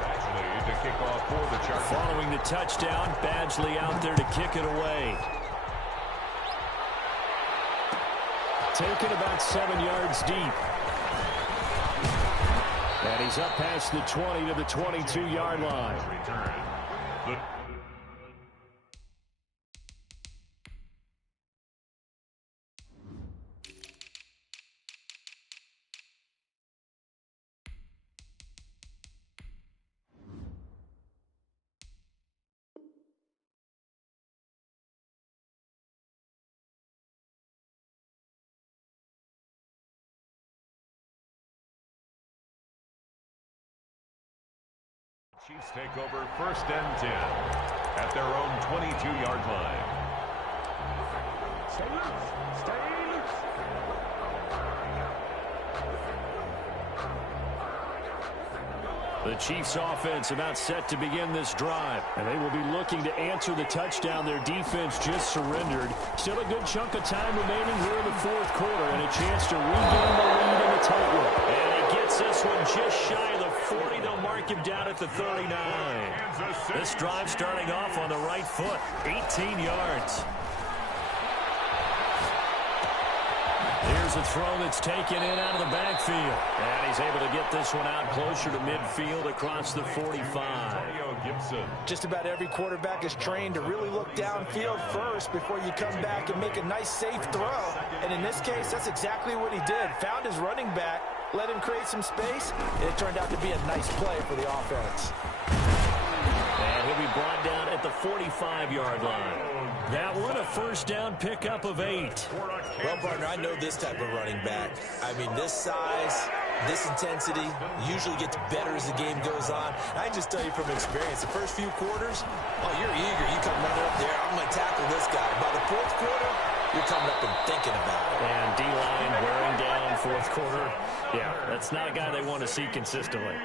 To kick off for the Chargers. Following the touchdown, Badgley out there to kick it away. Taken about 7 yards deep. And he's up past the 20 to the 22-yard line. Chiefs take over 1st and 10 at their own 22-yard line. Stay loose. Stay loose. The Chiefs offense about set to begin this drive, and they will be looking to answer the touchdown their defense just surrendered. Still a good chunk of time remaining here in the fourth quarter, and a chance to regain the lead in the tightrope. And he gets this one just shy of the 40. They'll mark him down at the 39. This drive starting off on the right foot, 18 yards. Here's a throw that's taken in out of the backfield. And he's able to get this one out closer to midfield across the 45. Just about every quarterback is trained to really look downfield first before you come back and make a nice, safe throw. And in this case, that's exactly what he did. Found his running back, let him create some space, and it turned out to be a nice play for the offense. And he'll be brought down at the 45-yard line. That one, a first down pickup of 8. Well, partner, I know this type of running back. I mean, this size, this intensity usually gets better as the game goes on. I can just tell you from experience, the first few quarters, oh, you're eager. You come running up there, I'm going to tackle this guy. By the fourth quarter, you're coming up and thinking about it. And D-line wearing down fourth quarter. Yeah, that's not a guy they want to see consistently.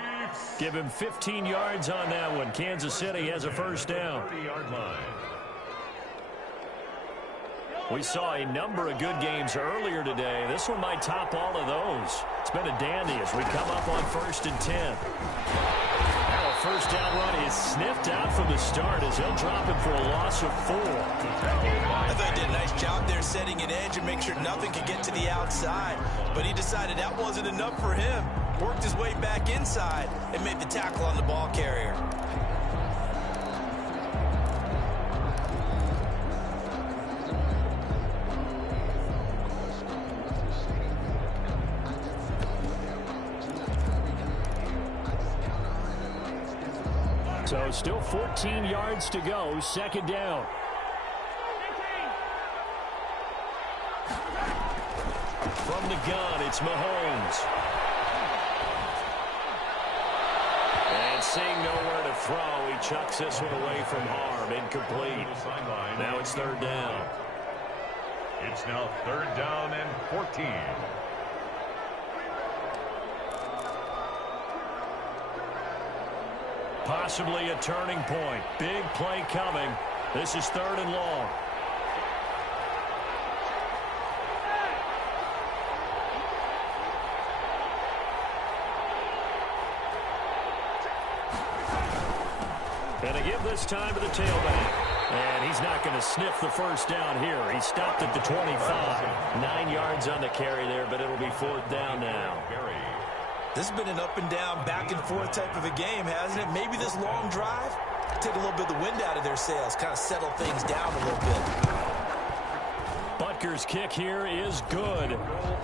Give him 15 yards on that one. Kansas City has a first down. We saw a number of good games earlier today. This one might top all of those. It's been a dandy as we come up on 1st and 10. Now a first down run is sniffed out from the start as he'll drop him for a loss of 4. I thought he did a nice job there setting an edge and make sure nothing could get to the outside. But he decided that wasn't enough for him. Worked his way back inside and made the tackle on the ball carrier. So still 14 yards to go, second down. From the gun, it's Mahomes. And seeing nowhere to throw, he chucks this one away from harm, incomplete. Now it's third down. It's now third down and 14. Possibly a turning point. Big play coming. This is third and long. And they give this time to the tailback. And he's not going to sniff the first down here. He stopped at the 25. 9 yards on the carry there, but it'll be fourth down now. This has been an up and down, back and forth type of a game, hasn't it? Maybe this long drive, take a little bit of the wind out of their sails, kind of settle things down a little bit. Butker's kick here is good.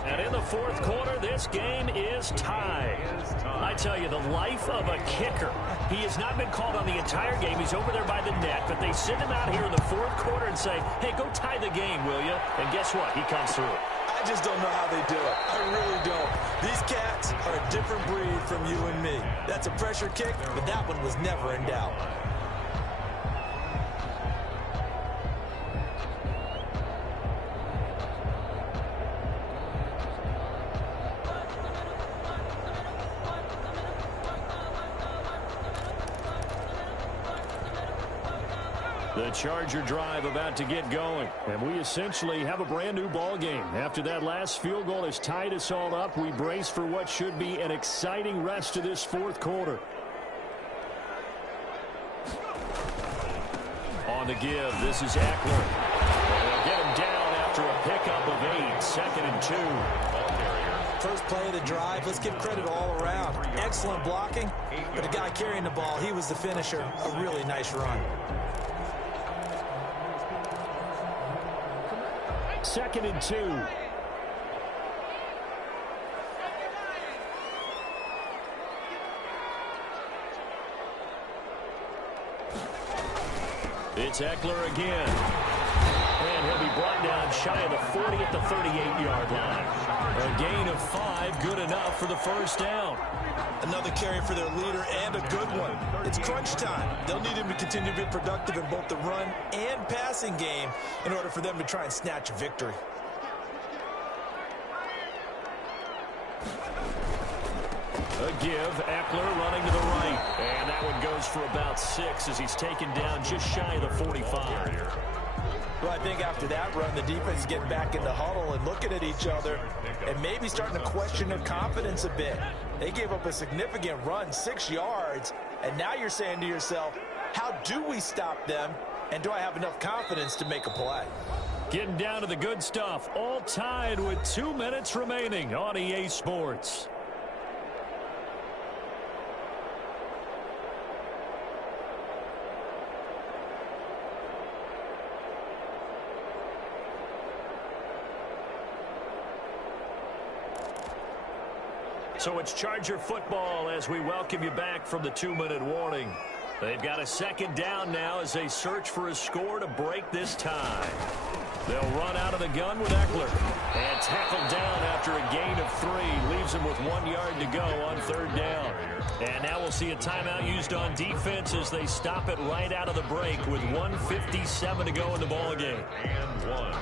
And in the fourth quarter, this game is tied. I tell you, the life of a kicker. He has not been called on the entire game. He's over there by the net, but they send him out here in the fourth quarter and say, hey, go tie the game, will you? And guess what? He comes through. I just don't know how they do it. I really don't. These cats are a different breed from you and me. That's a pressure kick, but that one was never in doubt. The Charger drive about to get going. And we essentially have a brand new ball game. After that last field goal has tied us all up, we brace for what should be an exciting rest of this fourth quarter. On the give, this is Eckler. And they'll get him down after a pickup of 8. 2nd and 2. First play of the drive, let's give credit all around. Excellent blocking, but the guy carrying the ball, he was the finisher. A really nice run. 2nd and 2. It's Eckler again. And he'll be brought down shy of the 40 at the 38-yard line. A gain of 5, good enough for the first down. Another carry for their leader and a good one. It's crunch time. They'll need him to continue to be productive in both the run and passing game in order for them to try and snatch a victory. give. Eckler running to the right. And that one goes for about 6 as he's taken down just shy of the 45. Well, I think after that run, the defense is getting back in the huddle and looking at each other and maybe starting to question their confidence a bit. They gave up a significant run, 6 yards, and now you're saying to yourself, how do we stop them, and do I have enough confidence to make a play? Getting down to the good stuff, all tied with 2 minutes remaining on EA Sports. So it's Charger football as we welcome you back from the 2-minute warning. They've got a second down now as they search for a score to break this tie. They'll run out of the gun with Eckler. And tackled down after a gain of 3. Leaves him with 1 yard to go on 3rd down. And now we'll see a timeout used on defense as they stop it right out of the break with 1:57 to go in the ballgame. And 1.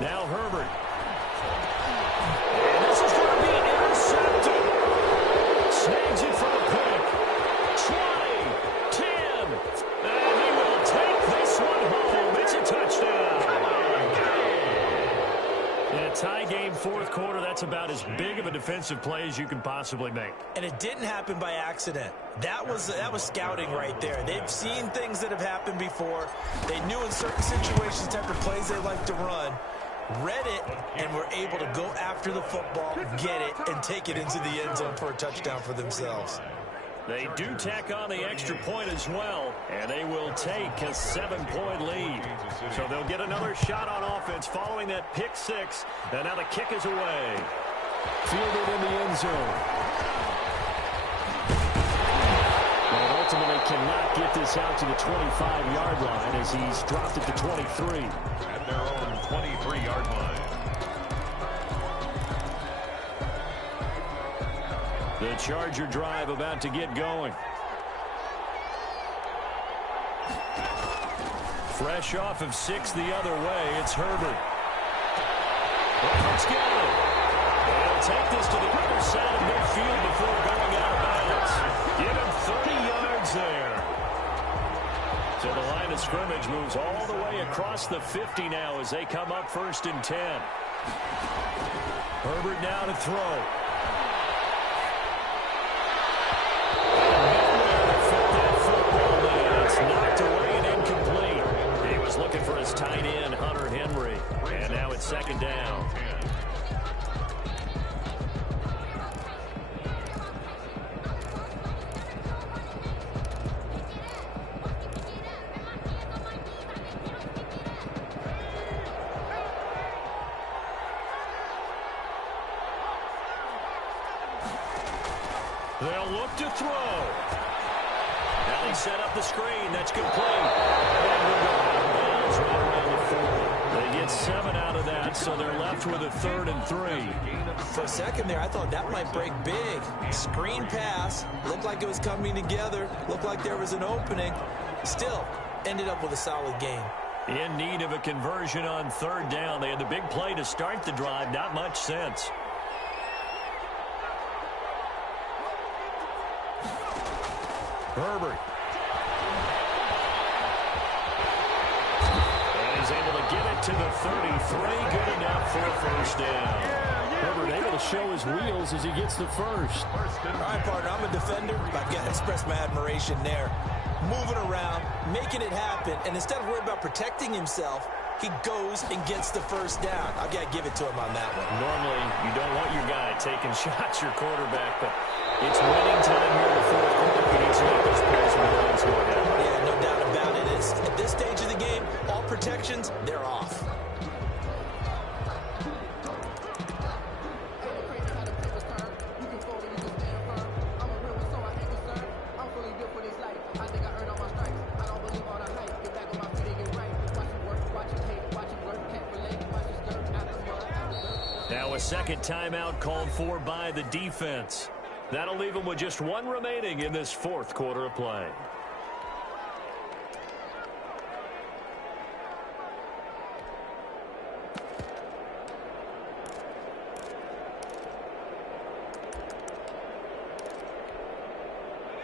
Now Herbert. And this is going to be intercepted. Snags it for a pick. 20, 10. And he will take this one home. It's a touchdown. In a tie game, 4th quarter, that's about as big of a defensive play as you can possibly make. And it didn't happen by accident. That was scouting right there. They've seen things that have happened before. They knew in certain situations the type of plays they like to run. Read it, and were able to go after the football, get it, and take it into the end zone for a touchdown for themselves. They do tack on the extra point as well, and they will take a 7-point lead. So they'll get another shot on offense following that pick 6, and now the kick is away. Fielded in the end zone. And ultimately cannot get this out to the 25-yard line as he's dropped it to 23. At their own 23-yard line. The Charger drive about to get going. Fresh off of 6 the other way, it's Herbert. Herbert's got it. They'll take this to the other side of midfield before going out of bounds. Give him 30 yards there. So the line of scrimmage moves all the way across the 50 now as they come up 1st and 10. Herbert now to throw. Knocked away and incomplete. He was looking for his tight end, Hunter Henry. And now it's 2nd down. They'll look to throw. Now they set up the screen. That's complete. And we go out of bounds right around the 40. They get 7 out of that, so they're left with a 3rd and 3. For a second there, I thought that might break big. Screen pass. Looked like it was coming together. Looked like there was an opening. Still, ended up with a solid game. In need of a conversion on 3rd down. They had the big play to start the drive. Not much sense. Herbert. And he's able to get it to the 33. Good enough for a 1st down. Herbert able to show his wheels as he gets the 1st. All right, partner, I'm a defender. I've got to express my admiration there. Moving around, making it happen, and instead of worrying about protecting himself, he goes and gets the 1st down. I've got to give it to him on that one. Normally, you don't want your guy taking shots, your quarterback, but it's winning time here in the 4th quarter. He needs to make those plays when the runs go down. Yeah, no doubt about it. At this stage of the game, all protections, they're off. Now a second timeout called for by the defense. That'll leave them with just one remaining in this fourth quarter of play.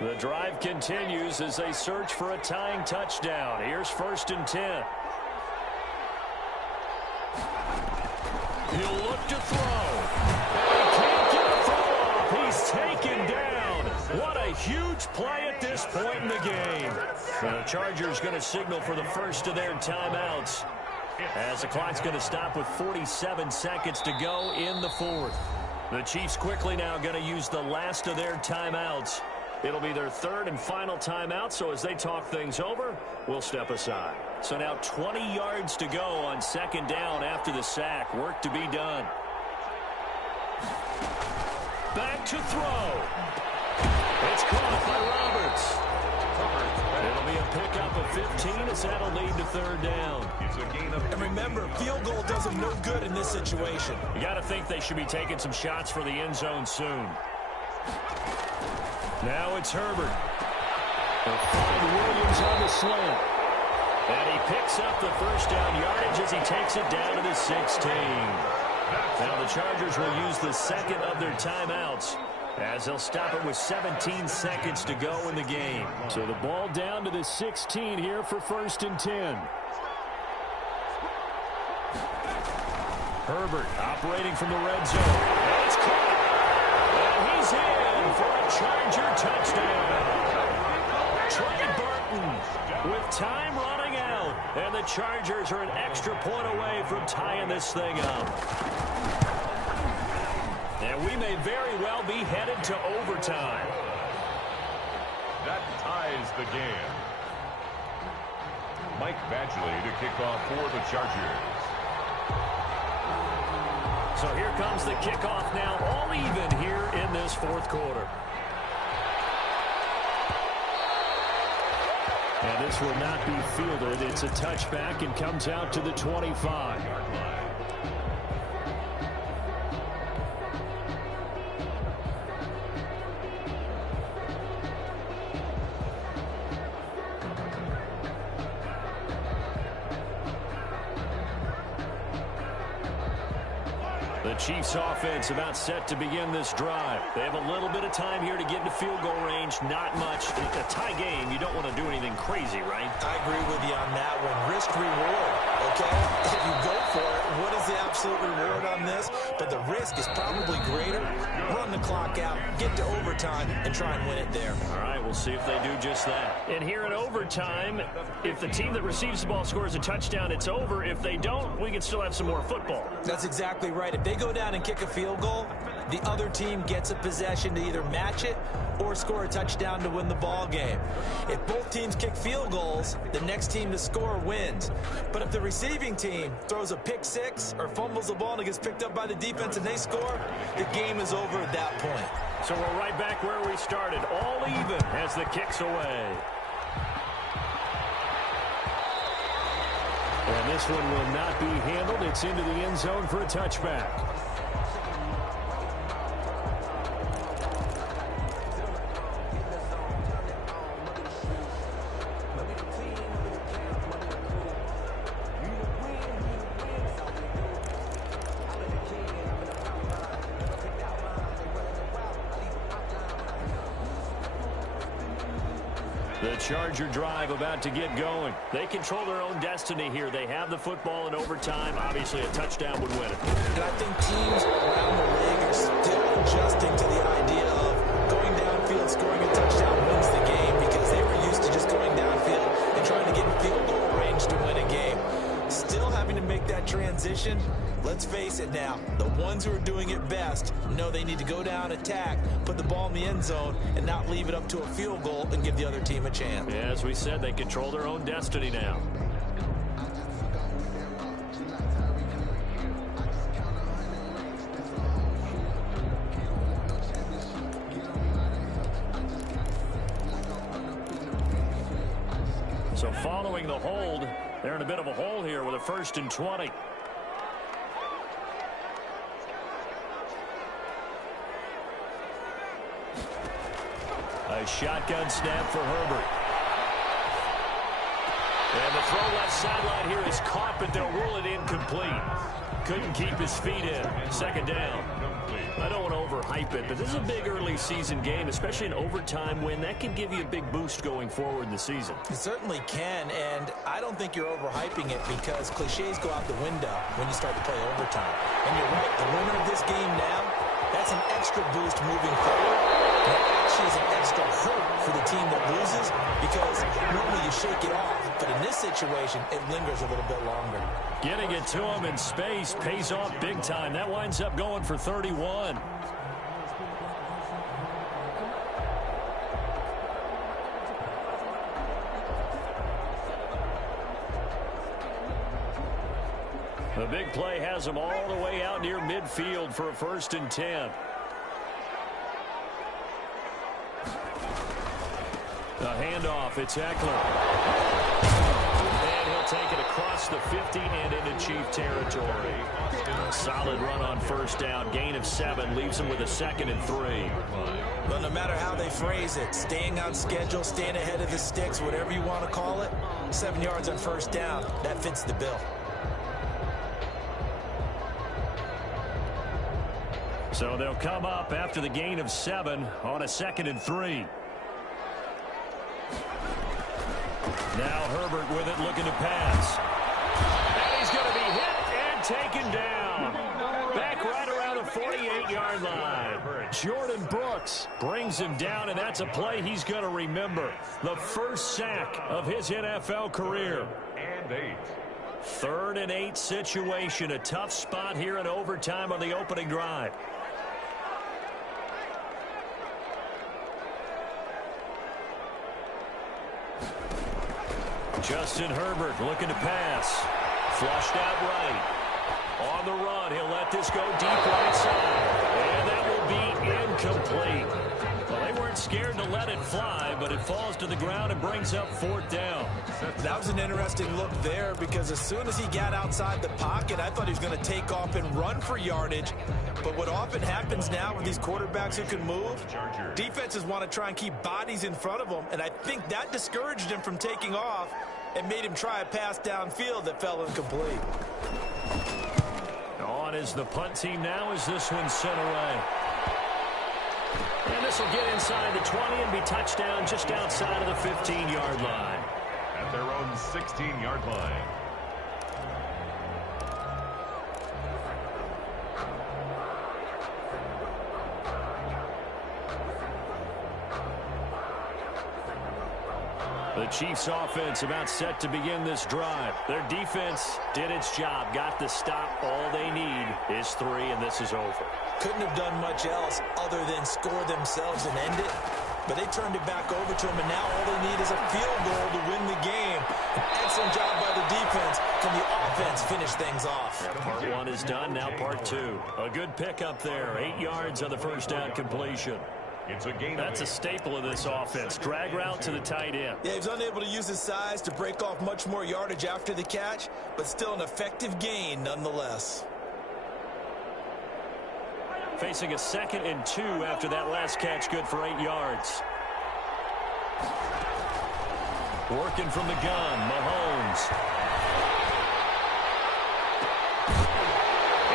The drive continues as they search for a tying touchdown. Here's 1st and 10. He'll look to throw. And he can't get a throw off. He's taken down. What a huge play at this point in the game. The Chargers going to signal for the first of their timeouts, as the clock's going to stop with 47 seconds to go in the fourth. The Chiefs quickly now going to use the last of their timeouts. It'll be their third and final timeout, so as they talk things over, we'll step aside. So now 20 yards to go on second down after the sack. Work to be done. Back to throw. It's caught by Roberts. It'll be a pickup of 15 as that'll lead to third down. It's a gain of... And remember, field goal does them no good in this situation. You got to think they should be taking some shots for the end zone soon. Now it's Herbert. They'll find Williams on the slant. And he picks up the first down yardage as he takes it down to the 16. Now the Chargers will use the second of their timeouts, as they'll stop it with 17 seconds to go in the game. So the ball down to the 16 here for 1st and 10. Herbert operating from the red zone. And it's caught. And he's in for a Charger touchdown. Trey Burton with time running out. And the Chargers are an extra point away from tying this thing up. And we may very well be headed to overtime. That ties the game. Mike Badgley to kick off for the Chargers. So here comes the kickoff now, all even here in this fourth quarter. And this will not be fielded. It's a touchback and comes out to the 25. The Chiefs offense about set to begin this drive. They have a little bit of time here to get into field goal range. Not much. A tie game, you don't want to do anything crazy, right? I agree with you on that one. Risk reward, okay? If you go for it, what is the absolute reward on this? But the risk is probably greater. Run the clock out, get to overtime, and try and win it there. All right, we'll see if they do just that. And here in overtime, if the team that receives the ball scores a touchdown, it's over. If they don't, we can still have some more football. That's exactly right. If they go down and kick a field goal, the other team gets a possession to either match it or score a touchdown to win the ball game. If both teams kick field goals, the next team to score wins. But if the receiving team throws a pick six or fumbles the ball and it gets picked up by the defense and they score, the game is over at that point. So we're right back where we started, all even as the kick's away. And this one will not be handled. It's into the end zone for a touchback. The Charger drive about to get going. They control their own destiny here. They have the football in overtime. Obviously, a touchdown would win it. And I think teams around the league are still adjusting to the idea of going downfield, scoring a touchdown wins the game, because they were used to just going downfield and trying to get in field goal range to win a game. Still having to make that transition. Let's face it now, the ones who are doing it best know they need to go down, attack, put the ball in the end zone, and not leave it up to a field goal and give the other team a chance. Yeah, as we said, they control their own destiny now. So following the hold, they're in a bit of a hole here with a 1st and 20. A shotgun snap for Herbert. And the throw left sideline here is caught, but they'll rule it incomplete. Couldn't keep his feet in. Second down. I don't want to overhype it, but this is a big early season game, especially an overtime win. That can give you a big boost going forward in the season. It certainly can, and I don't think you're overhyping it because cliches go out the window when you start to play overtime. And you're right, the winner of this game now, that's an extra boost moving forward. That actually is an extra hurt for the team that loses because normally you shake it off, but in this situation, it lingers a little bit longer. Getting it to him in space pays off big time. That winds up going for 31. The big play has him all the way out near midfield for a 1st and 10. The handoff, it's Eckler. And he'll take it across the 50 and into Chief territory. A solid run on 1st down. Gain of 7 leaves him with a 2nd and 3. Well, no matter how they phrase it, staying on schedule, staying ahead of the sticks, whatever you want to call it, 7 yards on 1st down, that fits the bill. So they'll come up after the gain of 7 on a 2nd and 3. Now Herbert with it, looking to pass. And he's going to be hit and taken down. Back right around the 48-yard line. Jordan Brooks brings him down, and that's a play he's going to remember. The first sack of his NFL career. And 8. 3rd and 8 situation. A tough spot here in overtime on the opening drive. Justin Herbert looking to pass. Flushed out right. On the run, he'll let this go deep right side. And that will be incomplete. Well, they weren't scared to let it fly, but it falls to the ground and brings up 4th down. That was an interesting look there because as soon as he got outside the pocket, I thought he was going to take off and run for yardage. But what often happens now with these quarterbacks who can move, defenses want to try and keep bodies in front of them, and I think that discouraged him from taking off and made him try a pass downfield that fell incomplete. On is the punt team now as this one's sent away. And this will get inside the 20 and be touchdown just outside of the 15-yard line. At their own 16-yard line. The Chiefs offense about set to begin this drive. Their defense did its job, got the stop. All they need is 3, and this is over. Couldn't have done much else other than score themselves and end it. But they turned it back over to them, and now all they need is a field goal to win the game. An excellent job by the defense. Can the offense finish things off? Yeah, part 1 is done, now part 2. A good pickup there, 8 yards on the 1st down completion. It's a gain. That's a staple of this offense. Drag route to the tight end. Yeah, he's unable to use his size to break off much more yardage after the catch, but still an effective gain nonetheless. Facing a 2nd and 2 after that last catch, good for 8 yards. Working from the gun, Mahomes.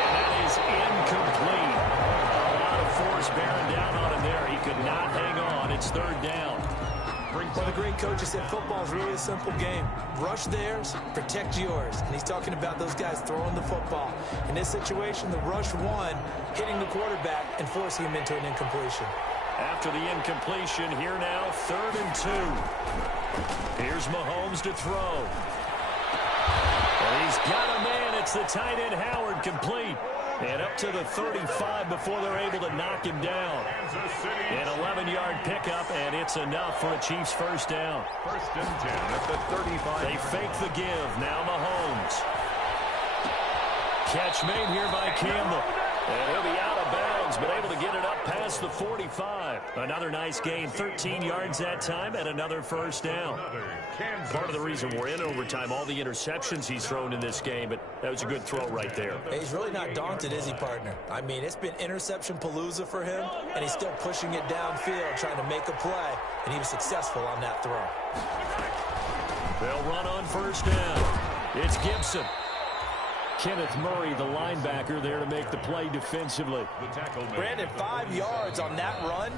And that is incomplete. A lot of force bearing down on him there. He could not hang on. It's 3rd down. Well, the great coach has said football is really a simple game. Rush theirs, protect yours. And he's talking about those guys throwing the football. In this situation, the rush one, hitting the quarterback and forcing him into an incompletion. After the incompletion, here now, 3rd and 2. Here's Mahomes to throw. And he's got a man. It's the tight end, Howard, complete. And up to the 35 before they're able to knock him down. An 11-yard pickup, and it's enough for a Chiefs 1st down. 1st and 10 at the 35. They fake the give. Now Mahomes. Catch made here by Campbell. And he'll be out of bounds, but able to get it up past the 45. Another nice gain, 13 yards that time, and another first down. Part of the reason we're in overtime, all the interceptions he's thrown in this game, but that was a good throw right there. Hey, he's really not daunted, is he, partner? I mean, it's been interception palooza for him, and he's still pushing it downfield, trying to make a play, and he was successful on that throw. They'll run on first down. It's Gibson. Kenneth Murray, the linebacker, there to make the play defensively. Brandon, 5 yards on that run.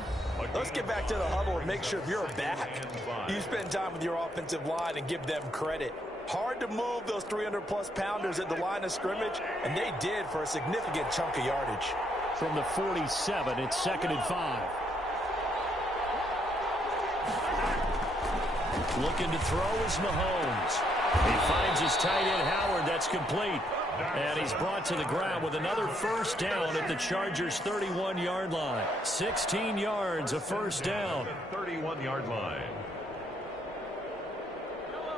Let's get back to the huddle and make sure if you're a back, you spend time with your offensive line and give them credit. Hard to move those 300-plus pounders at the line of scrimmage, and they did for a significant chunk of yardage. From the 47, it's 2nd and 5. Looking to throw is Mahomes. He finds his tight end, Howard. That's complete. And he's brought to the ground with another first down at the Chargers' 31-yard line. 16 yards, a first down. 31-yard line.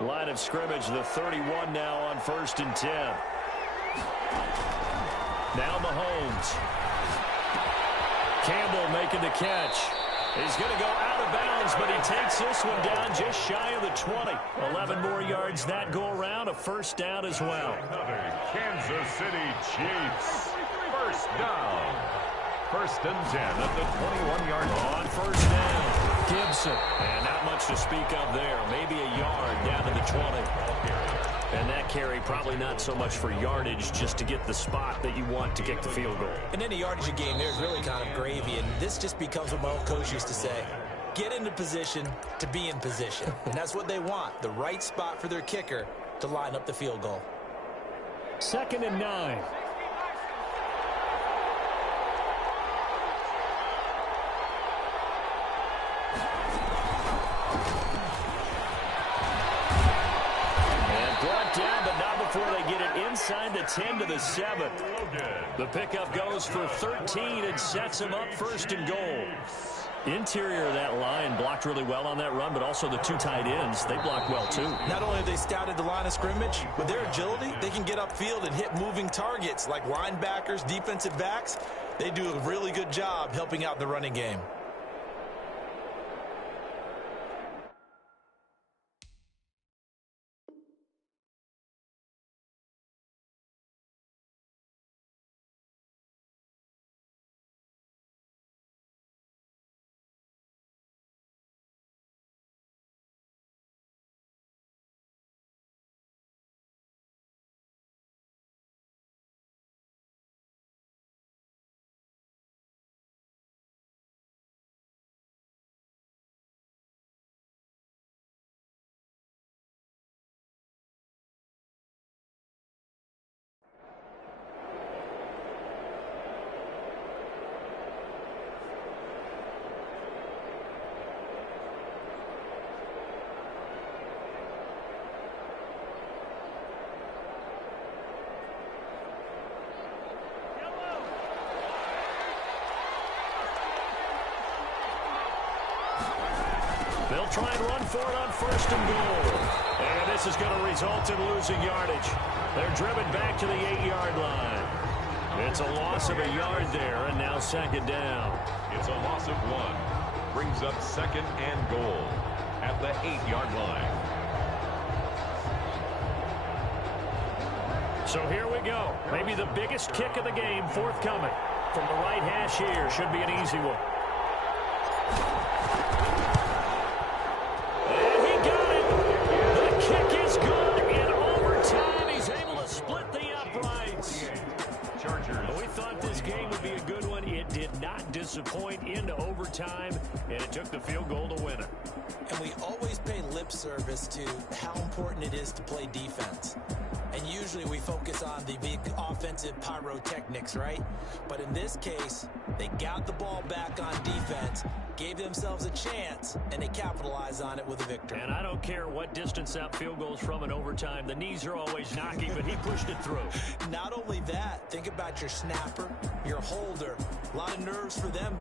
Line of scrimmage, the 31 now on 1st and 10. Now Mahomes. Campbell making the catch. He's going to go out of bounds, but he takes this one down just shy of the 20. 11 more yards that go around, a first down as well. Another Kansas City Chiefs. First down. 1st and 10 at the 21-yard line. On first down, Gibson. And not much to speak of there. Maybe a yard down to the 20. And that carry probably not so much for yardage, just to get the spot that you want to kick the field goal. In any yardage game, there's really kind of gravy, and this just becomes what my old coach used to say. Get into position to be in position. And that's what they want, the right spot for their kicker to line up the field goal. 2nd and 9. Before they get it inside the 10 to the 7. The pickup goes for 13 and sets him up 1st and goal. Interior of that line blocked really well on that run, but also the 2 tight ends, they blocked well too. Not only have they scouted the line of scrimmage, with their agility, they can get upfield and hit moving targets like linebackers, defensive backs. They do a really good job helping out the running game. They'll try and run for it on 1st and goal. And this is going to result in losing yardage. They're driven back to the 8-yard line. It's a loss of a yard there, and now 2nd down. It's a loss of 1. Brings up 2nd and goal at the 8-yard line. So here we go. Maybe the biggest kick of the game forthcoming. From the right hash here, should be an easy one. Disappoint into overtime, and it took the field goal to win it. And we always pay lip service to how important it is to play defense. And usually we focus on the big offensive pyrotechnics, right? But in this case, they got the ball back on defense, gave themselves a chance, and they capitalized on it with a victory. And I don't care what distance that field goes from in overtime. The knees are always knocking, but he pushed it through. Not only that, think about your snapper, your holder. A lot of nerves for them.